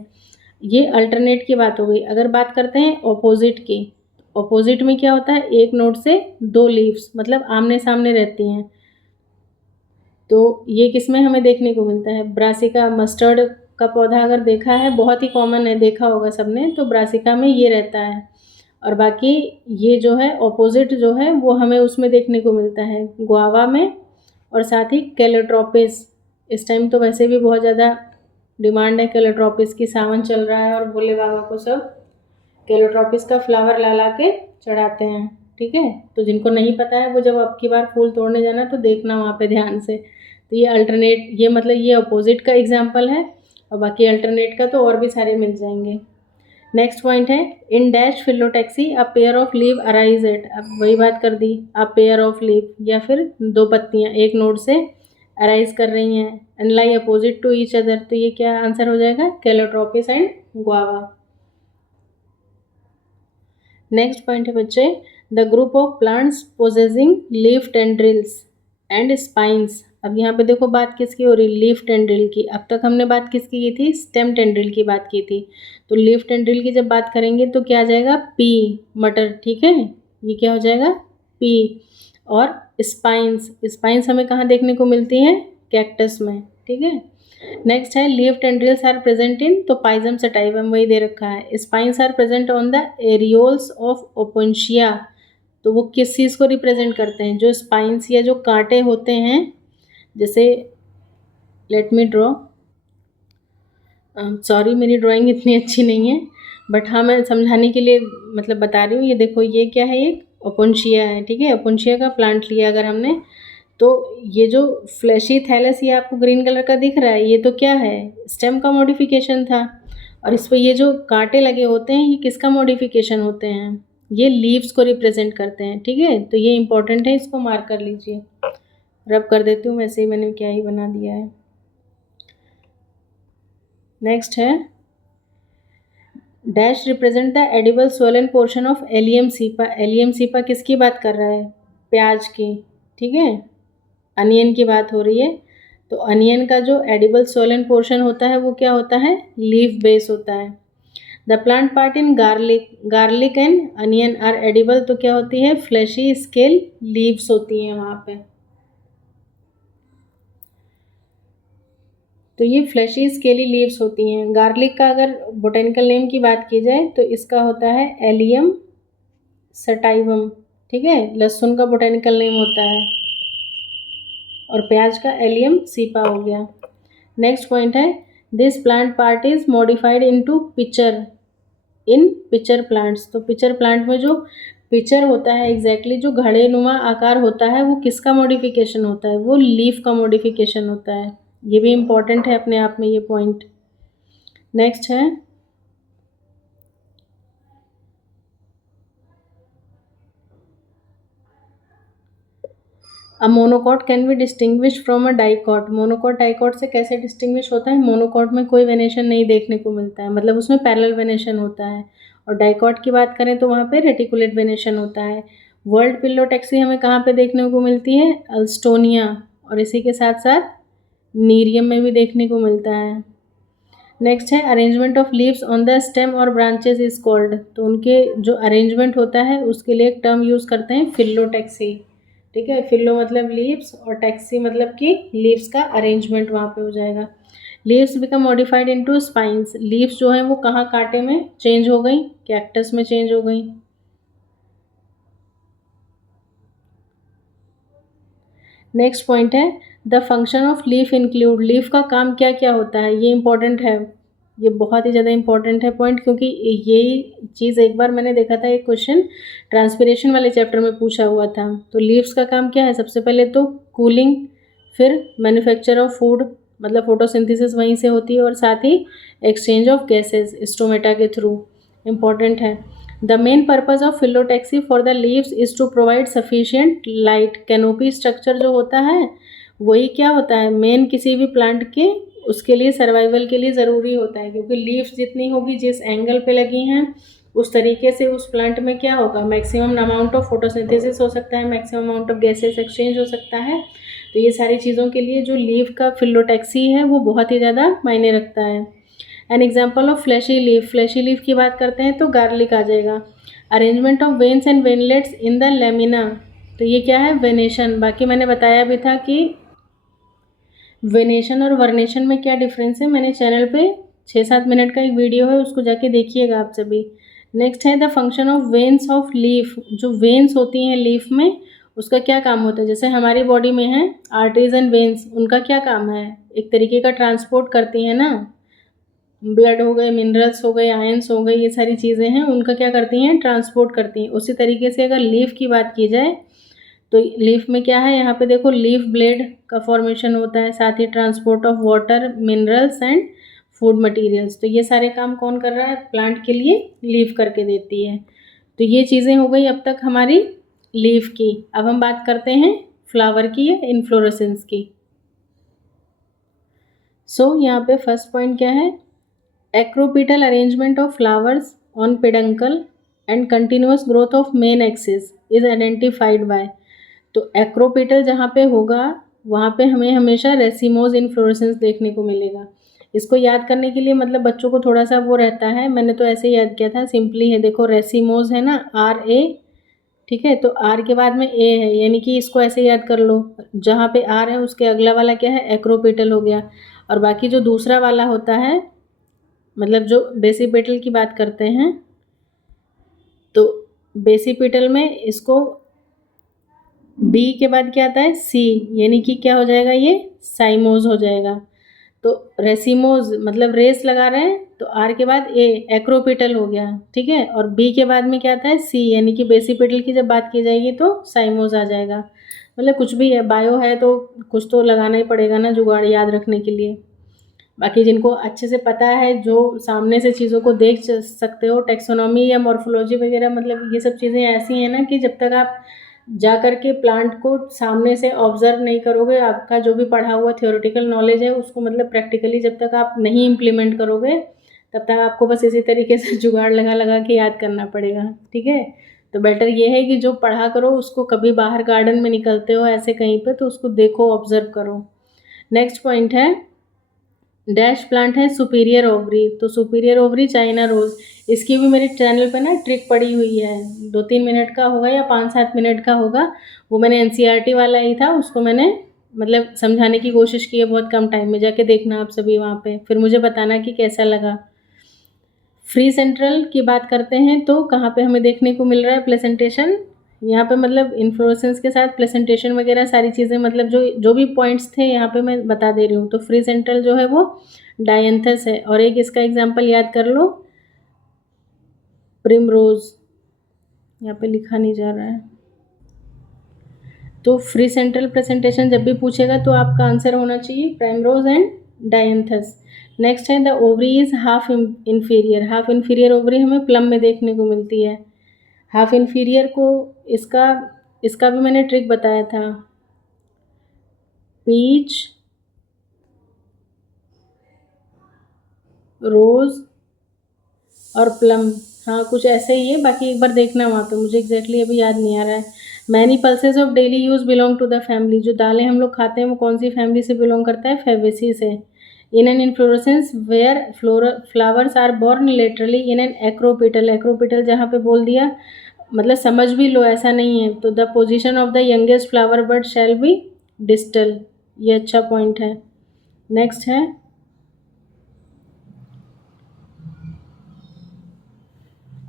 ये अल्टरनेट की बात हो गई। अगर बात करते हैं ऑपोजिट की, ऑपोजिट में क्या होता है, एक नोड से दो लीव्स, मतलब आमने सामने रहती हैं। तो ये किसमें हमें देखने को मिलता है, ब्रासिका। मस्टर्ड का पौधा अगर देखा है, बहुत ही कॉमन है, देखा होगा सबने, तो ब्रासिका में ये रहता है। और बाकी ये जो है ऑपोजिट जो है वो हमें उसमें देखने को मिलता है, गुआवा में, और साथ ही कैलोट्रोपिस। इस टाइम तो वैसे भी बहुत ज़्यादा डिमांड है कैलोट्रोपिस की, सावन चल रहा है और भोले बाबा को सब कैलोट्रोपिस का फ्लावर ला ला के चढ़ाते हैं, ठीक है। तो जिनको नहीं पता है वो जब अब की बार फूल तोड़ने जाना तो देखना वहाँ पे ध्यान से। तो ये अल्टरनेट, ये मतलब ये अपोजिट का एग्जाम्पल है, और बाकी अल्टरनेट का तो और भी सारे मिल जाएंगे। नेक्स्ट पॉइंट है in dash phyllotaxy a pair of leave arise at. अब वही बात कर दी, अ पेयर ऑफ लीव, या फिर दो पत्तियाँ एक नोड से अराइज कर रही हैं and lie opposite to each other. तो ये क्या आंसर हो जाएगा, Calotropis and guava. Next point है बच्चे, the group of plants possessing leaf tendrils and spines. अब यहाँ पे देखो बात किसकी हो रही, लीफ टेंड्रिल की। अब तक हमने बात किसकी की थी, स्टेम टेंड्रिल की बात की थी। तो लीफ टेंड्रिल की जब बात करेंगे तो क्या आ जाएगा, पी, मटर, ठीक है। ये क्या हो जाएगा, पी। और स्पाइंस, स्पाइंस हमें कहाँ देखने को मिलती हैं, कैक्टस में, ठीक है। नेक्स्ट है leaf tendrils are present in, तो पाइजम सटाइवम वही दे रखा है। Spines are present on the areoles of Opuntia. तो वो किस चीज़ को रिप्रेजेंट करते हैं, जो स्पाइंस या जो कांटे होते हैं, जैसे लेट मी ड्रॉ, सॉरी मेरी ड्राइंग इतनी अच्छी नहीं है, बट हाँ मैं समझाने के लिए मतलब बता रही हूँ। ये देखो ये क्या है, एक ओपोन्शिया है, ठीक है। ओपोन्शिया का प्लांट लिया अगर हमने, तो ये जो फ्लैशी थैलस ये आपको ग्रीन कलर का दिख रहा है, ये तो क्या है, स्टेम का मॉडिफिकेशन था। और इस पर ये जो कांटे लगे होते हैं, ये किसका मॉडिफिकेशन होते हैं, ये लीव्स को रिप्रेजेंट करते हैं, ठीक है। तो ये इंपॉर्टेंट है, इसको मार्क कर लीजिए। रब कर देती हूँ, वैसे ही मैंने क्या ही बना दिया है। नेक्स्ट है dash represent the edible Solan portion of allium cepa. Allium cepa किसकी बात कर रहा है, प्याज की, ठीक है। अनियन की बात हो रही है। तो अनियन का जो एडिबल सोलन पोर्शन होता है वो क्या होता है, लीफ बेस होता है। The plant part in garlic, garlic and onion are edible. तो क्या होती है, फ्लैशी स्केल लीव्स होती हैं वहाँ पे। तो ये फ्लैशी स्केली लीव्स होती हैं। गार्लिक का अगर बोटेनिकल नेम की बात की जाए तो इसका होता है एलियम सटाइवम, ठीक है। लहसुन का बोटेनिकल नेम होता है, और प्याज का एलियम सीपा हो गया। नेक्स्ट पॉइंट है this plant part is modified into pitcher in pitcher plants. तो पिचर प्लांट में जो पिचर होता है, एग्जैक्टली जो घड़े नुमा आकार होता है, वो किसका मॉडिफिकेशन होता है, वो लीफ का मॉडिफिकेशन होता है। ये भी इम्पॉर्टेंट है अपने आप में ये पॉइंट। नेक्स्ट है अ monocot can be distinguish from a dicot. Monocot dicot से कैसे डिस्टिंग्विश होता है, मोनोकॉट में कोई वेनेशन नहीं देखने को मिलता है, मतलब उसमें पैरेलल वेनेशन होता है। और डाइकॉट की बात करें तो वहाँ पे रेटिकुलेट वेनेशन होता है। वर्ल्ड पिलोटैक्सी हमें कहाँ पे देखने को मिलती है, अल्स्टोनिया, और इसी के साथ साथ नीरियम में भी देखने को मिलता है। नेक्स्ट है arrangement of leaves on the stem और ब्रांचेस इज कॉल्ड। तो उनके जो अरेंजमेंट होता है उसके लिए एक टर्म यूज़ करते हैं, फिलोटैक्सी, ठीक है। फिलो मतलब लीव्स और टैक्सी मतलब कि लीव्स का अरेंजमेंट वहाँ पे हो जाएगा। Leaves become modified into spines, leaves जो है वो कहाँ कांटे में चेंज हो गई, कैक्टस में चेंज हो गई। नेक्स्ट पॉइंट है the function of leaf include, leaf का काम क्या क्या होता है, ये इंपॉर्टेंट है, ये बहुत ही ज़्यादा इंपॉर्टेंट है पॉइंट, क्योंकि यही चीज़ एक बार मैंने देखा था एक क्वेश्चन ट्रांसपिरेशन वाले चैप्टर में पूछा हुआ था। तो लीव्स का काम क्या है, सबसे पहले तो कूलिंग, फिर मैन्युफैक्चर ऑफ फूड, मतलब फोटोसिंथेसिस वहीं से होती है, और साथ ही एक्सचेंज ऑफ गैसेस स्टोमेटा के थ्रू, इंपॉर्टेंट है। The main purpose of phyllotaxy for the leaves is to provide sufficient light, canopy structure जो होता है वही क्या होता है मेन किसी भी प्लांट के, उसके लिए सर्वाइवल के लिए ज़रूरी होता है, क्योंकि लीव्स जितनी होगी जिस एंगल पे लगी हैं उस तरीके से उस प्लांट में क्या होगा, मैक्सिमम अमाउंट ऑफ फोटोसिंथेसिस हो सकता है, maximum amount of gases exchange हो सकता है। तो ये सारी चीज़ों के लिए जो लीव का फिलोटैक्सी है वो बहुत ही ज़्यादा मायने रखता है। An example of fleshy leaf, fleshy leaf की बात करते हैं तो गार्लिक आ जाएगा। Arrangement of veins and veinlets in the lamina, तो ये क्या है, वेनेशन। बाकी मैंने बताया भी था कि वेनेशन और वर्नेशन में क्या डिफरेंस है, मैंने चैनल पे 6-7 मिनट का एक वीडियो है, उसको जाके देखिएगा आप सभी। नेक्स्ट है the function of veins of leaf, जो वेन्स होती हैं लीफ में उसका क्या काम होता है, जैसे हमारी बॉडी में है आर्टरीज एंड वेन्स, उनका क्या काम है, एक तरीके का ट्रांसपोर्ट करती हैं ना, ब्लड हो गए, मिनरल्स हो गए, आयंस हो गए, ये सारी चीज़ें हैं, उनका क्या करती हैं, ट्रांसपोर्ट करती हैं। उसी तरीके से अगर लीफ की बात की जाए तो लीफ में क्या है, यहाँ पे देखो लीफ ब्लेड का फॉर्मेशन होता है, साथ ही transport of water, minerals and food materials. तो ये सारे काम कौन कर रहा है, प्लांट के लिए लीफ करके देती है। तो ये चीज़ें हो गई अब तक हमारी लीफ की। अब हम बात करते हैं फ्लावर की या इन्फ्लोरेसेंस की। यहाँ पे फर्स्ट पॉइंट क्या है, acropetal arrangement of flowers on peduncle and continuous growth of main axis is identified by. तो एक्रोपेटल जहाँ पे होगा वहाँ पे हमें हमेशा रेसिमोज इन्फ्लोरेसेंस देखने को मिलेगा। इसको याद करने के लिए मतलब बच्चों को थोड़ा सा वो रहता है, मैंने तो ऐसे ही याद किया था, सिंपली है, देखो रेसिमोज है ना, RA, ठीक है, तो R के बाद में A है, यानी कि इसको ऐसे याद कर लो, जहाँ पे R है उसके अगला वाला क्या है, एक्रोपेटल हो गया। और बाकी जो दूसरा वाला होता है, मतलब जो बेसिपेटल की बात करते हैं, तो बेसिपेटल में इसको B के बाद क्या आता है, C, यानी कि क्या हो जाएगा, ये साइमोज हो जाएगा। तो रेसिमोज मतलब रेस लगा रहे हैं, तो R के बाद A, एक्रोपेटल हो गया, ठीक है, और B के बाद में क्या आता है, C, यानी कि बेसिपेटल की जब बात की जाएगी तो साइमोज आ जाएगा। मतलब कुछ भी है, बायो है तो कुछ तो लगाना ही पड़ेगा ना जुगाड़ याद रखने के लिए। बाकी जिनको अच्छे से पता है, जो सामने से चीज़ों को देख सकते हो, टेक्सोनॉमी या मॉर्फोलॉजी वगैरह, मतलब ये सब चीज़ें ऐसी हैं ना कि जब तक आप जा कर के प्लांट को सामने से ऑब्जर्व नहीं करोगे, आपका जो भी पढ़ा हुआ थियोरेटिकल नॉलेज है उसको मतलब प्रैक्टिकली जब तक आप नहीं इम्प्लीमेंट करोगे तब तक आपको बस इसी तरीके से जुगाड़ लगा लगा के याद करना पड़ेगा, ठीक है। तो बेटर ये है कि जो पढ़ा करो उसको कभी बाहर गार्डन में निकलते हो ऐसे कहीं पे तो उसको देखो, ऑब्जर्व करो। नेक्स्ट पॉइंट है डैश प्लांट है सुपीरियर ओवरी, तो सुपीरियर ओवरी चाइना रोज, इसकी भी मेरे चैनल पे ना ट्रिक पड़ी हुई है, 2-3 मिनट का होगा या 5-7 मिनट का होगा, वो मैंने NCERT वाला ही था, उसको मैंने मतलब समझाने की कोशिश की है बहुत कम टाइम में, जाके देखना आप सभी वहाँ पे, फिर मुझे बताना कि कैसा लगा। फ्री सेंट्रल की बात करते हैं तो कहाँ पे हमें देखने को मिल रहा है, प्लेसेंटेशन, यहाँ पे मतलब इन्फ्लोरेसेंस के साथ प्लेसेंटेशन वगैरह सारी चीज़ें, मतलब जो जो भी पॉइंट्स थे यहाँ पे मैं बता दे रही हूँ। तो फ्री सेंट्रल जो है वो डायंथस है, और एक इसका एग्जांपल याद कर लो, प्रिमरोज, यहाँ पे लिखा नहीं जा रहा है। तो फ्री सेंट्रल प्रेजेंटेशन जब भी पूछेगा तो आपका आंसर होना चाहिए प्राइमरोज एंड डायंथस। नेक्स्ट है the ovary is half inferior, half inferior ovary हमें प्लम में देखने को मिलती है। हाफ इन्फीरियर को इसका इसका भी मैंने ट्रिक बताया था, पीच, रोज और प्लम, हाँ कुछ ऐसे ही है, बाकी एक बार देखना वहाँ पे, मुझे एग्जैक्टली अभी याद नहीं आ रहा है। Many pulses of daily use belong to the family, जो दालें हम लोग खाते हैं वो कौन सी फैमिली से बिलोंग करता है, फेबेसी से। In an inflorescence where flowers are borne laterally in an acropetal, acropetal जहाँ पे बोल दिया मतलब समझ भी लो, ऐसा नहीं है, तो the position of the youngest flower bud shall be distal, ये अच्छा पॉइंट है। नेक्स्ट है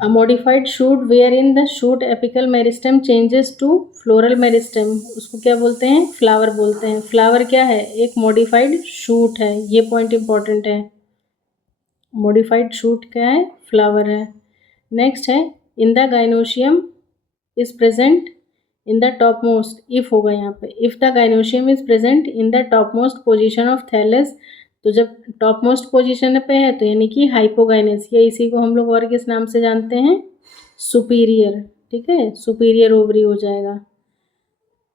A modified shoot wherein the shoot apical meristem changes to floral meristem, उसको क्या बोलते हैं? फ्लावर बोलते हैं। फ्लावर क्या है? एक मॉडिफाइड शूट है, ये पॉइंट इंपॉर्टेंट है। मॉडिफाइड शूट क्या है? फ्लावर है। नेक्स्ट है in the gynoecium is present in the top most, if होगा यहाँ पे, if the gynoecium is present in the top most position of thalamus, तो जब टॉप मोस्ट पोजिशन पे है तो यानी कि हाइपोगाइनस, या इसी को हम लोग और किस नाम से जानते हैं? सुपीरियर। ठीक है, सुपीरियर ओवरी हो जाएगा।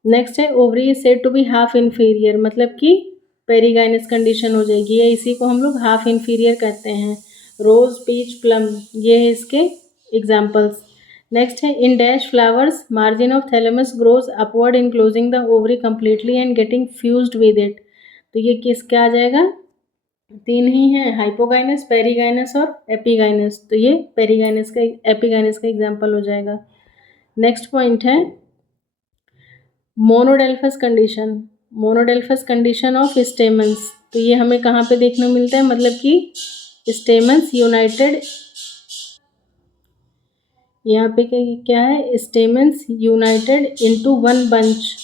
नेक्स्ट है ovary is said to be half inferior, मतलब कि पेरीगाइनस कंडीशन हो जाएगी, या इसी को हम लोग हाफ इन्फीरियर कहते हैं। रोज, पीच, प्लम, ये है इसके एग्जाम्पल्स। नेक्स्ट है in dash flowers margin of thalamus grows upward enclosing the ovary completely and getting fused with it, तो ये किस क्या आ जाएगा? तीन ही हैं, हाइपोगाइनस, पेरीगाइनस और एपीगाइनस, तो ये पेरीगाइनस का एपीगाइनस का एग्जाम्पल हो जाएगा। नेक्स्ट पॉइंट है monadelphous condition, मोनोडेल्फस condition of stamens, तो ये हमें कहाँ पे देखने को मिलता है? मतलब कि स्टेमन्स यूनाइटेड, यहाँ पे क्या है? Stamens United into one bunch.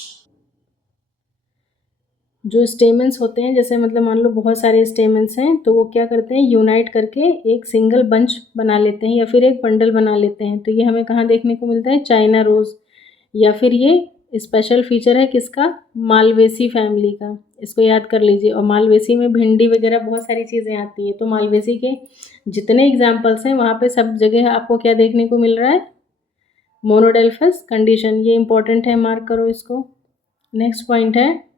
जो स्टेमन्स होते हैं, जैसे मतलब मान लो बहुत सारे स्टेमन्स हैं, तो वो क्या करते हैं? यूनाइट करके एक सिंगल बंच बना लेते हैं या फिर एक बंडल बना लेते हैं, तो ये हमें कहाँ देखने को मिलता है? चाइना रोज, या फिर ये स्पेशल फीचर है किसका? मालवेसी फैमिली का, इसको याद कर लीजिए। और मालवेसी में भिंडी वगैरह बहुत सारी चीज़ें आती हैं, तो मालवेसी के जितने एग्जाम्पल्स हैं वहाँ पे सब जगह आपको क्या देखने को मिल रहा है? मोनोडेल्फस कंडीशन, ये इंपॉर्टेंट है, मार्क करो इसको। नेक्स्ट पॉइंट है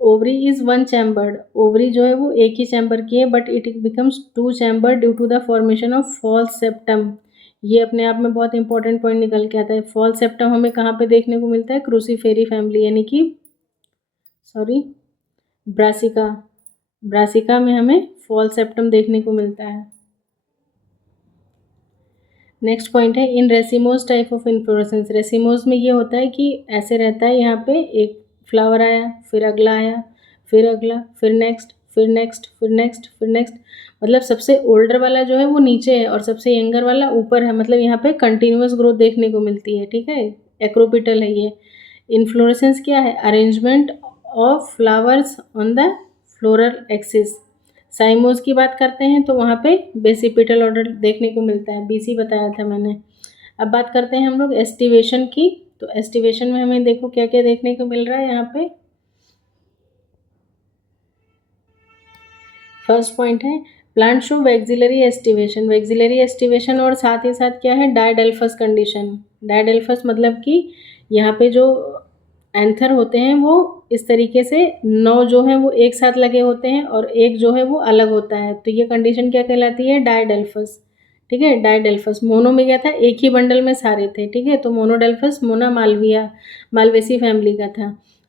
ovary is one chambered, ovary जो है वो एक ही चैम्बर की है, but it becomes two chamber due to the formation of false septum, ये अपने आप में बहुत इंपॉर्टेंट पॉइंट निकल के आता है। फॉल्स सेप्टम हमें कहाँ पे देखने को मिलता है? क्रूसीफेरी फैमिली, यानी कि ब्रासिका, ब्रासिका में हमें फॉल्स सेप्टम देखने को मिलता है। नेक्स्ट पॉइंट है in racemose type of inflorescence, racemose में ये होता है कि ऐसे रहता है, यहाँ पे एक फ्लावर आया, फिर अगला आया, फिर अगला, फिर नेक्स्ट, फिर नेक्स्ट, फिर नेक्स्ट, फिर नेक्स्ट, मतलब सबसे ओल्डर वाला जो है वो नीचे है और सबसे यंगर वाला ऊपर है, मतलब यहाँ पे कंटिन्यूस ग्रोथ देखने को मिलती है। ठीक है, एक्रोपिटल है ये। इन्फ्लोरेसेंस क्या है? Arrangement of flowers on the floral axis. Cymose की बात करते हैं तो वहाँ पे बेसिपिटल ऑर्डर देखने को मिलता है, बीसी बताया था मैंने। अब बात करते हैं हम लोग एस्टिवेशन की, तो एस्टिवेशन में हमें देखो क्या क्या देखने को मिल रहा है यहाँ पे। फर्स्ट पॉइंट है plant show vexillary aestivation, vexillary aestivation और साथ ही साथ क्या है? डायडेल्फस कंडीशन। डायडेल्फस मतलब कि यहाँ पे जो एंथर होते हैं वो इस तरीके से 9 जो है वो एक साथ लगे होते हैं और एक जो है वो अलग होता है, तो ये कंडीशन क्या कहलाती है? डायडेल्फस। ठीक है, डायडेल्फस। मोनो में क्या था? एक ही बंडल में सारे थे। ठीक है, तो मोनोडेल्फस मोना मालविया, मालवेसी फैमिली का था।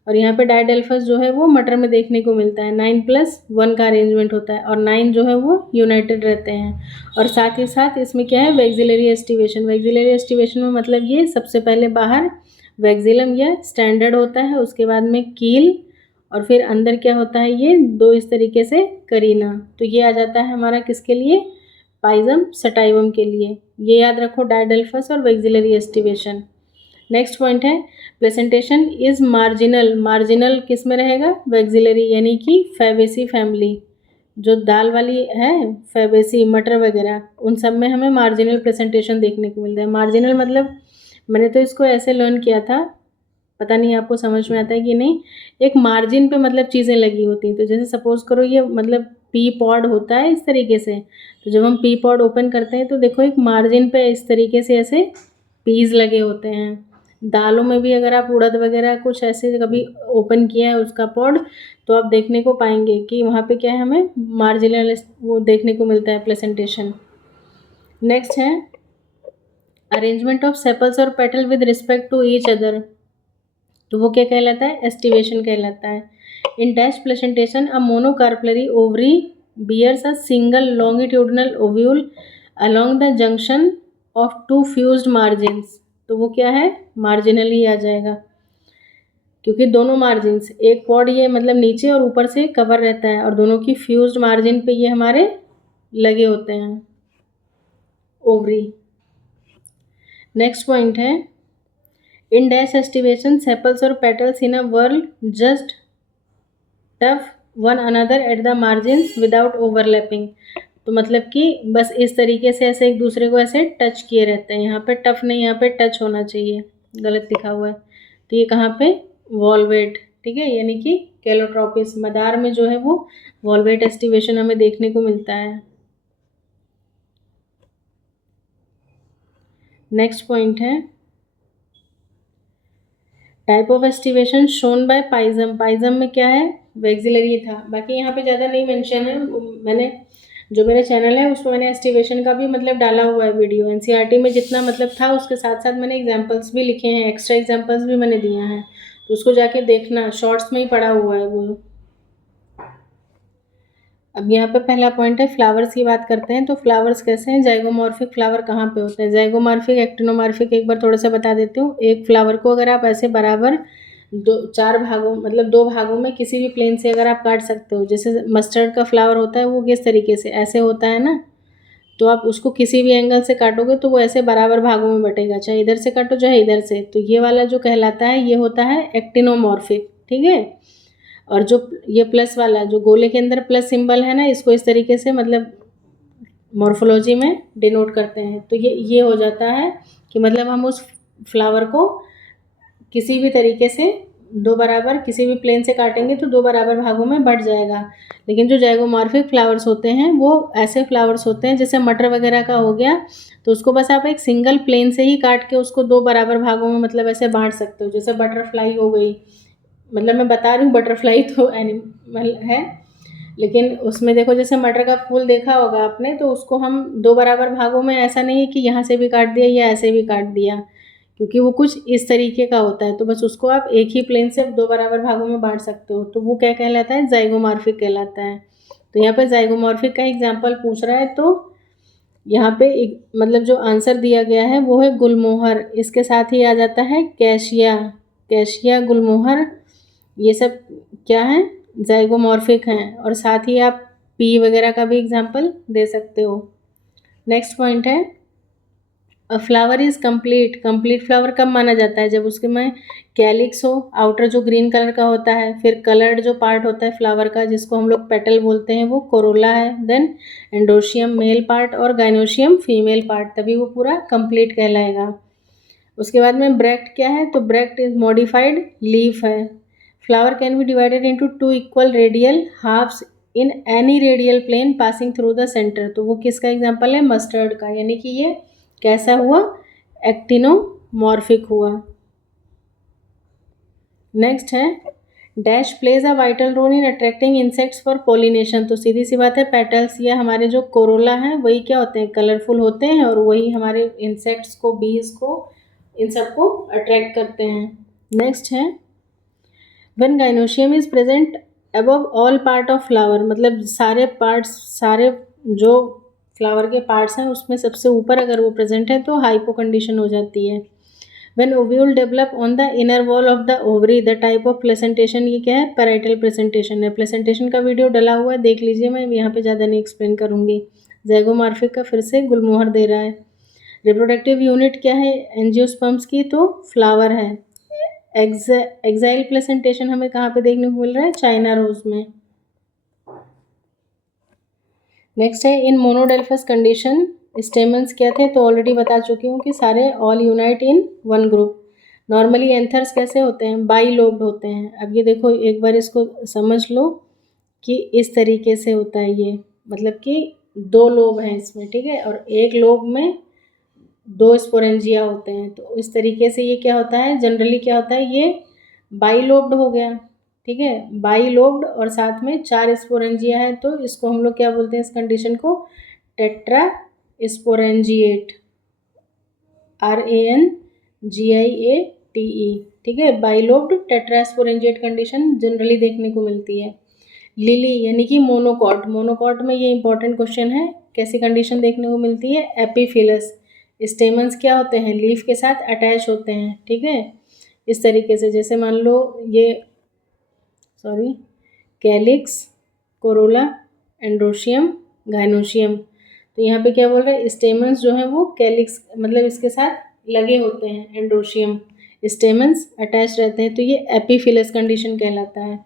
और यहाँ पे डायडेल्फस जो है वो मटर में देखने को मिलता है, 9+1 का अरेंजमेंट होता है और 9 जो है वो यूनाइटेड रहते हैं। और साथ ही साथ इसमें क्या है? वैक्सिलरी एस्टिवेशन, वैक्सिलरी एस्टिवेशन में मतलब ये सबसे पहले बाहर वैक्सिलम या स्टैंडर्ड होता है, उसके बाद में कील, और फिर अंदर क्या होता है? ये दो इस तरीके से करीना, तो ये आ जाता है हमारा किसके लिए? पाइजम सटाइवम के लिए। ये याद रखो, डायडेल्फस और वैक्सिलरी एस्टिवेशन। नेक्स्ट पॉइंट है प्रेजेंटेशन इज मार्जिनल, मार्जिनल किस में रहेगा? वैक्सिलरी, यानी कि फैबेसी फैमिली, जो दाल वाली है फैबेसी, मटर वगैरह, उन सब में हमें मार्जिनल प्रेजेंटेशन देखने को मिलता है। मार्जिनल मतलब मैंने तो इसको ऐसे लर्न किया था, पता नहीं आपको समझ में आता है कि नहीं। एक मार्जिन पे मतलब चीज़ें लगी होती हैं, तो जैसे सपोज करो ये मतलब पी पॉड होता है इस तरीके से, तो जब हम पी पॉड ओपन करते हैं तो देखो एक मार्जिन पे इस तरीके से ऐसे पीस लगे होते हैं। दालों में भी अगर आप उड़द वगैरह कुछ ऐसे कभी ओपन किया है उसका पॉड, तो आप देखने को पाएंगे कि वहाँ पे क्या है? हमें मार्जिनल वो देखने को मिलता है प्रेजेंटेशन। नेक्स्ट है अरेंजमेंट ऑफ सेपल्स और petal with respect to each other, तो वो क्या कहलाता है? एस्टिवेशन कहलाता है। In dash placentation a monocarpellary ovary bears a single longitudinal ovule along the junction of two fused margins, तो वो क्या है? मार्जिनली आ जाएगा, क्योंकि दोनों मार्जिन्स, एक पॉड ये मतलब नीचे और ऊपर से कवर रहता है और दोनों की फ्यूज्ड मार्जिन पे ये हमारे लगे होते हैं। ओवरी। नेक्स्ट पॉइंट है इन डैश एस्टिवेशन सेपल्स और petals in a world just tough one another at the margins without overlapping. तो मतलब कि बस इस तरीके से ऐसे एक दूसरे को ऐसे टच किए रहते हैं, यहाँ पे टफ नहीं, यहाँ पे टच होना चाहिए, गलत लिखा हुआ है। तो ये कहाँ पे वॉल्वेट, ठीक है, यानी कि कैलोट्रॉपिस मदार में जो है वो वॉल्वेट एस्टिवेशन हमें देखने को मिलता है। नेक्स्ट पॉइंट है type of aestivation shown by Pisum. Pisum में क्या है, वैक्सिलरी था, बाकी यहाँ पे ज़्यादा नहीं मेंशन है। मैंने जो मेरा चैनल है उसमें मैंने एस्टिवेशन का भी मतलब डाला हुआ है वीडियो, एनसीईआरटी में जितना मतलब था उसके साथ साथ मैंने एग्जांपल्स भी लिखे हैं, एक्स्ट्रा एग्जांपल्स भी मैंने दिया है, तो उसको जाके देखना, शॉर्ट्स में ही पड़ा हुआ है वो। अब यहाँ पे पहला पॉइंट है फ्लावर्स की बात करते हैं। तो फ्लावर्स कैसे हैं, जाइगोमॉर्फिक फ्लावर कहाँ पे होते हैं, जाइगोमॉर्फिक एक्टिनोमॉर्फिक एक बार थोड़ा सा बता देती हूँ। एक फ्लावर को अगर आप ऐसे बराबर चार भागों मतलब दो भागों में किसी भी प्लेन से अगर आप काट सकते हो, जैसे मस्टर्ड का फ्लावर होता है वो किस तरीके से ऐसे होता है ना, तो आप उसको किसी भी एंगल से काटोगे तो वो ऐसे बराबर भागों में बटेगा, चाहे इधर से काटो चाहे इधर से। तो ये वाला जो कहलाता है ये होता है एक्टिनोमॉर्फिक, ठीक है। और जो ये प्लस वाला जो गोले के अंदर प्लस सिंबल है ना, इसको इस तरीके से मतलब मॉर्फोलॉजी में डिनोट करते हैं। तो ये हो जाता है कि मतलब हम उस फ्लावर को किसी भी तरीके से दो बराबर किसी भी प्लेन से काटेंगे तो दो बराबर भागों में बट जाएगा। लेकिन जो जाइगोमॉर्फिक फ्लावर्स होते हैं वो ऐसे फ्लावर्स होते हैं, जैसे मटर वगैरह का हो गया, तो उसको बस आप एक सिंगल प्लेन से ही काट के उसको दो बराबर भागों में मतलब ऐसे बांट सकते हो। जैसे बटरफ्लाई हो गई, मतलब मैं बता रही हूँ बटरफ्लाई तो एनिमल है, लेकिन उसमें देखो जैसे मटर का फूल देखा होगा आपने, तो उसको हम दो बराबर भागों में, ऐसा नहीं है कि यहाँ से भी काट दिया या ऐसे भी काट दिया, क्योंकि वो कुछ इस तरीके का होता है। तो बस उसको आप एक ही प्लेन से दो बराबर भागों में बांट सकते हो, तो वो क्या कहलाता है, जाइगोमॉर्फिक कहलाता है। तो यहाँ पर जाइगोमॉर्फिक का एग्जाम्पल पूछ रहा है, तो यहाँ पे एक मतलब जो आंसर दिया गया है वो है गुलमोहर, इसके साथ ही आ जाता है कैशिया, कैशिया गुलमोहर, ये सब क्या है, जाइगोमॉर्फिक हैं। और साथ ही आप पी वगैरह का भी एग्जाम्पल दे सकते हो। नेक्स्ट पॉइंट है अ flower is complete. Complete flower कब माना जाता है, जब उसके में कैलिक्स हो, आउटर जो ग्रीन कलर का होता है, फिर कलर्ड जो पार्ट होता है फ्लावर का जिसको हम लोग पेटल बोलते हैं वो कोरोला है, देन एंडोशियम मेल पार्ट और गाइनोशियम फीमेल पार्ट, तभी वो पूरा कंप्लीट कहलाएगा। उसके बाद में ब्रैक्ट क्या है, तो ब्रैक्ट इज मॉडिफाइड लीफ है। Flower can be divided into two equal radial halves in any radial plane passing through the centre. तो वो किसका एग्जांपल है, मस्टर्ड का, यानी कि ये कैसा हुआ, एक्टिनोमॉर्फिक हुआ। नेक्स्ट है dash plays a vital role in attracting insects for pollination. तो सीधी सी बात है, पेटल्स या हमारे जो कोरोला हैं वही क्या होते हैं, कलरफुल होते हैं, और वही हमारे इंसेक्ट्स को, बीज को, इन सबको अट्रैक्ट करते हैं। नेक्स्ट है when gynoecium is present above all part of flower, मतलब सारे पार्ट्स, सारे जो फ्लावर के पार्ट्स हैं उसमें सबसे ऊपर अगर वो प्रेजेंट है तो हाइपो कंडीशन हो जाती है। When ovule develop on the inner wall of the ovary the type of placentation, ये क्या है, पैराइटल प्रेजेंटेशन है। प्लेसेंटेशन का वीडियो डला हुआ है, देख लीजिए, मैं यहाँ पे ज़्यादा नहीं एक्सप्लेन करूँगी। जाइगोमॉर्फिक का फिर से गुलमोहर दे रहा है। रिप्रोडक्टिव यूनिट क्या है एंजियोस्पर्म्स की, तो फ्लावर है। एक्साइल प्लेसेंटेशन हमें कहाँ पे देखने को मिल रहा है, चाइना रोज में। नेक्स्ट है इन मोनोडेल्फस कंडीशन स्टेमन्स क्या थे, तो ऑलरेडी बता चुकी हूँ कि सारे all unite in one group. Normally anthers कैसे होते हैं, बाई लोब्ड होते हैं। अब ये देखो एक बार इसको समझ लो कि इस तरीके से होता है ये, मतलब कि दो लोब हैं इसमें, ठीक है, और एक लोब में दो स्पोरेंजिया होते हैं। तो इस तरीके से ये क्या होता है, जनरली क्या होता है, ये बाई लोब्ड हो गया, ठीक है, बाई लोब्ड, और साथ में चार स्पोरेंजिया है, तो इसको हम लोग क्या बोलते हैं, इस कंडीशन को टेट्रा स्पोरेंजिएट, RANGIATE, ठीक है, by lobed tetra sporangiate condition generally देखने को मिलती है। लिली यानी कि मोनोकॉट, मोनोकॉट में ये इंपॉर्टेंट क्वेश्चन है, कैसी कंडीशन देखने को मिलती है, एपीफिलस, स्टेमन्स क्या होते हैं, लीफ के साथ अटैच होते हैं, ठीक है, इस तरीके से। जैसे मान लो ये कैलिक्स, कोरोला, एंड्रोशियम, गाइनोशियम, तो यहाँ पे क्या बोल रहा है, स्टेमन्स जो है वो कैलिक्स मतलब इसके साथ लगे होते हैं, एंड्रोशियम स्टेमन्स अटैच रहते हैं, तो ये एपीफिलस कंडीशन कहलाता है।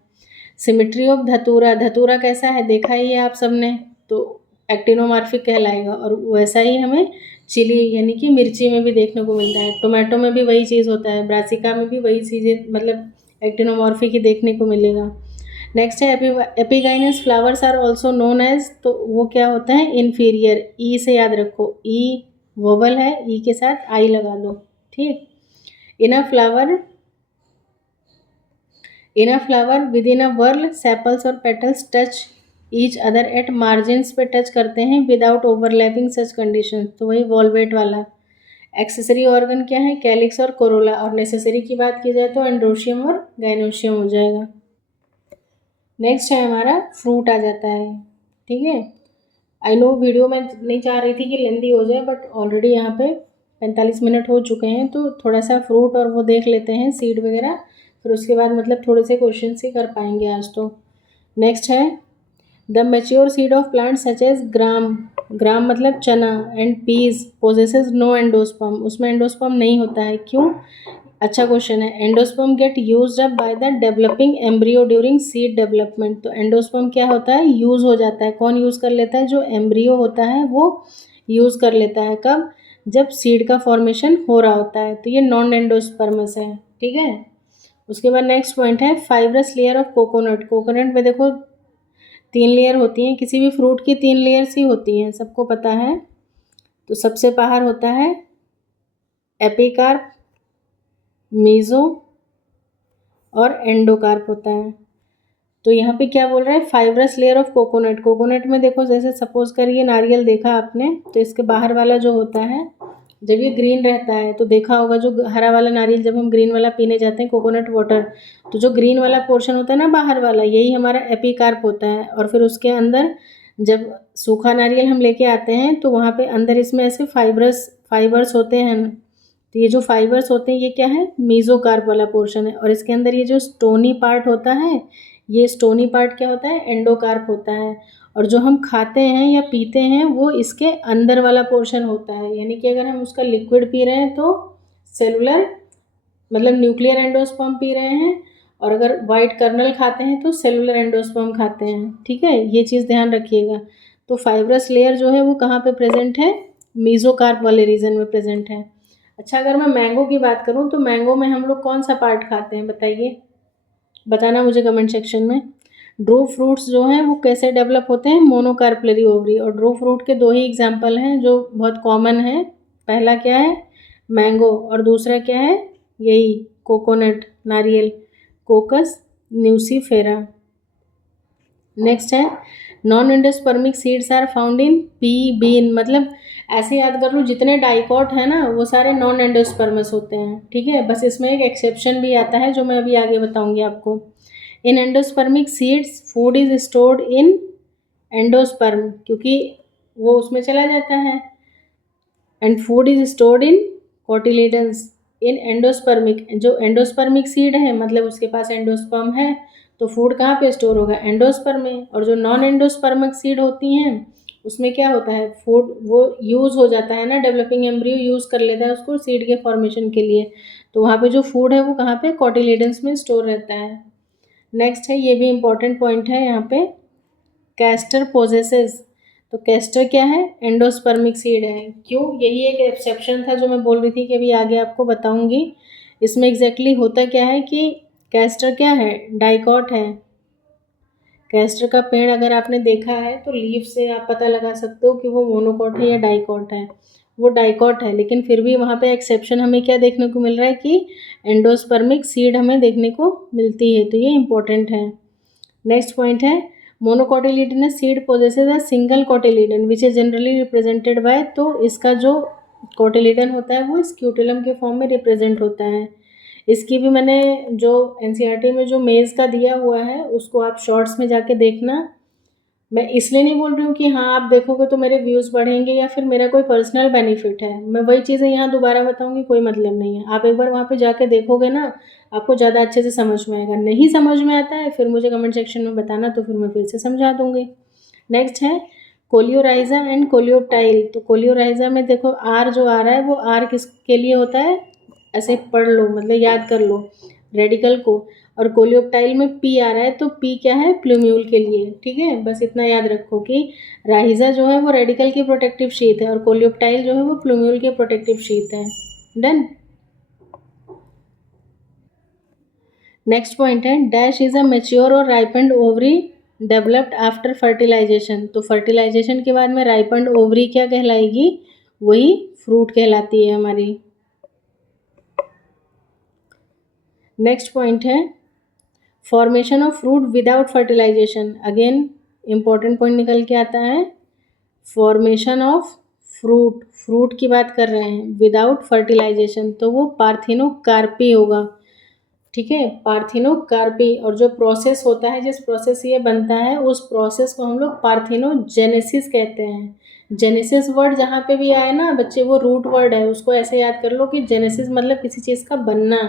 सिमेट्री ऑफ धतूरा, धतूरा कैसा है देखा ही है आप सबने, तो एक्टिनोमॉर्फिक कहलाएगा। और वैसा ही हमें चिली यानी कि मिर्ची में भी देखने को मिलता है, टोमेटो में भी वही चीज़ होता है, ब्रासिका में भी वही चीज़ें मतलब एक्टिनोमॉर्फिक ही देखने को मिलेगा। नेक्स्ट है epigynous flowers are also known as, तो वो क्या होता है इन्फीरियर, ई से याद रखो, ई वोवल है, ई के साथ आई लगा दो, ठीक। In a flower within a whorl sepals और petals touch each other at margins पे टच करते हैं विदाउट ओवरलैपिंग सच कंडीशन, तो वही वॉल्वेट वाला। एक्सेसरी ऑर्गन क्या है, कैलिक्स और कोरोला, और नेसेसरी की बात की जाए तो एंड्रोशियम और गाइनोशियम हो जाएगा। नेक्स्ट है हमारा फ्रूट आ जाता है, ठीक है। आई नो वीडियो में नहीं चाह रही थी कि लेंदी हो जाए, बट ऑलरेडी यहाँ पे 45 मिनट हो चुके हैं, तो थोड़ा सा फ्रूट और वो देख लेते हैं सीड वगैरह, फिर उसके बाद मतलब थोड़े से क्वेश्चन ही कर पाएंगे आज तो। नेक्स्ट है the mature seed of plant such as gram, gram मतलब चना, and peas possesses no endosperm, उसमें एंडोस्पर्म नहीं होता है, क्यों, अच्छा क्वेश्चन है। Endosperm get used up by the developing embryo during seed development, तो एंडोस्पर्म क्या होता है, यूज़ हो जाता है, कौन यूज़ कर लेता है, जो एम्ब्रियो होता है वो यूज़ कर लेता है, कब, जब सीड का फॉर्मेशन हो रहा होता है, तो ये नॉन एंडोस्पर्मस है, ठीक है। उसके बाद नेक्स्ट पॉइंट है fibrous layer of coconut, coconut में देखो 3 लेयर होती हैं, किसी भी फ्रूट की 3 लेयर्स ही होती हैं, सबको पता है। तो सबसे बाहर होता है एपिकार्प, मीज़ो और एंडोकार्प होता है। तो यहाँ पे क्या बोल रहा है, fibrous layer of coconut, coconut में देखो जैसे सपोज करिए नारियल देखा आपने, तो इसके बाहर वाला जो होता है जब ये ग्रीन रहता है, तो देखा होगा जो हरा वाला नारियल जब हम ग्रीन वाला पीने जाते हैं कोकोनट वाटर, तो जो ग्रीन वाला पोर्शन होता है ना बाहर वाला, यही हमारा एपिकार्प होता है। और फिर उसके अंदर जब सूखा नारियल हम लेके आते हैं तो वहाँ पे अंदर इसमें ऐसे फाइबर्स होते हैं, तो ये जो फाइबर्स होते हैं ये क्या है, मीज़ोकार्प वाला पोर्शन है। और इसके अंदर ये जो स्टोनी पार्ट होता है, ये स्टोनी पार्ट क्या होता है, एंडोकार्प होता है। और जो हम खाते हैं या पीते हैं वो इसके अंदर वाला पोर्शन होता है, यानी कि अगर हम उसका लिक्विड पी रहे हैं तो सेलुलर मतलब न्यूक्लियर एंडोस्पर्म पी रहे हैं, और अगर वाइट कर्नल खाते हैं तो सेलुलर एंडोस्पर्म खाते हैं, ठीक है, ये चीज़ ध्यान रखिएगा। तो फाइब्रस लेयर जो है वो कहाँ पे प्रेजेंट है, मीज़ोकार्प वाले रीजन में प्रेजेंट है। अच्छा, अगर मैं मैंगो की बात करूँ तो मैंगो में हम लोग कौन सा पार्ट खाते हैं बताइए, बताना मुझे कमेंट सेक्शन में। ड्रो फ्रूट्स जो हैं वो कैसे डेवलप होते हैं, मोनोकार्पलरी ओवरी, और ड्रो फ्रूट के 2 ही एग्जाम्पल हैं जो बहुत कॉमन है, पहला क्या है मैंगो, और दूसरा क्या है यही कोकोनट नारियल, कोकस न्यूसीफेरा। नेक्स्ट है non endospermic seeds are found in pea bean, मतलब ऐसे याद कर लो जितने डाइकॉट है ना वो सारे नॉन एंडोस्पर्मस होते हैं, ठीक है। बस इसमें एक एक्सेप्शन भी आता है जो मैं अभी आगे बताऊंगी आपको। In endospermic seeds food is stored in endosperm, क्योंकि वो उसमें चला जाता है, and food is stored in cotyledons. In endospermic, जो एंडोस्पर्मिक सीड है मतलब उसके पास एंडोस्पर्म है, तो फूड कहाँ पे स्टोर होगा, एंडोस्पर्म में। और जो नॉन एंडोस्पर्मिक सीड होती हैं उसमें क्या होता है, फूड वो यूज़ हो जाता है ना, डेवलपिंग एम्ब्रियो यूज़ कर लेता है उसको सीड के फॉर्मेशन के लिए, तो वहाँ पे जो फूड है वो कहाँ पे, कोटिलेडन्स में स्टोर रहता है। नेक्स्ट है, ये भी इम्पॉर्टेंट पॉइंट है यहाँ पे, कैस्टर पोजेसेस, तो कैस्टर क्या है, एंडोस्पर्मिक सीड है, क्यों, यही एक एक्सेप्शन था जो मैं बोल रही थी कि अभी आगे आपको बताऊंगी। इसमें एग्जैक्टली होता क्या है कि कैस्टर क्या है, डाइकॉट है। कैस्टर का पेड़ अगर आपने देखा है तो लीफ से आप पता लगा सकते हो कि वो मोनोकॉट है या डाइकॉट है, वो डाइकॉट है, लेकिन फिर भी वहाँ पे एक्सेप्शन हमें क्या देखने को मिल रहा है कि एंडोस्पर्मिक सीड हमें देखने को मिलती है, तो ये इंपॉर्टेंट है। नेक्स्ट पॉइंट है monocotyledonous seed possesses a single cotyledon which is generally represented by, तो इसका जो कोटिलिडन होता है वो स्क्यूटेलम के फॉर्म में रिप्रेजेंट होता है। इसकी भी मैंने जो एनसीईआरटी में जो मेज़ का दिया हुआ है उसको आप शॉर्ट्स में जाके देखना। मैं इसलिए नहीं बोल रही हूँ कि हाँ आप देखोगे तो मेरे व्यूज़ बढ़ेंगे या फिर मेरा कोई पर्सनल बेनिफिट है, मैं वही चीज़ें यहाँ दोबारा बताऊँगी, कोई मतलब नहीं है। आप एक बार वहाँ पे जाके देखोगे ना आपको ज़्यादा अच्छे से समझ में आएगा, नहीं समझ में आता है फिर मुझे कमेंट सेक्शन में बताना, तो फिर मैं फिर से समझा दूँगी। नेक्स्ट है कोलियोराइजा एंड कोलियोप्टाइल। तो कोलियोराइजा में देखो आर जो आ रहा है वो आर किसके लिए होता है, ऐसे पढ़ लो, मतलब याद कर लो रेडिकल को। और कोलियोप्टाइल में पी आ रहा है, तो पी क्या है, प्लूम्यूल के लिए। ठीक है, बस इतना याद रखो कि राइजा जो है वो रेडिकल की प्रोटेक्टिव शीट है और कोलियोप्टाइल जो है वो प्लूम्यूल की प्रोटेक्टिव शीट है। डन। नेक्स्ट पॉइंट है डैश इज अ मेच्योर और ripened ovary developed after fertilization. तो फर्टिलाइजेशन के बाद में राइपेंड ओवरी क्या कहलाएगी, वही फ्रूट कहलाती है हमारी। नेक्स्ट पॉइंट है formation of fruit without fertilization. Again important point निकल के आता है, फॉर्मेशन ऑफ फ्रूट, फ्रूट की बात कर रहे हैं विदाउट फर्टिलाइजेशन, तो वो पार्थिनोकार्पी होगा। ठीक है, पार्थिनोकार्पी। और जो प्रोसेस होता है, जिस प्रोसेस ये बनता है, उस प्रोसेस को हम लोग पार्थिनोजेनेसिस कहते हैं। जेनेसिस वर्ड जहाँ पे भी आए ना बच्चे, वो रूट वर्ड है, उसको ऐसे याद कर लो कि जेनेसिस मतलब किसी चीज़ का बनना।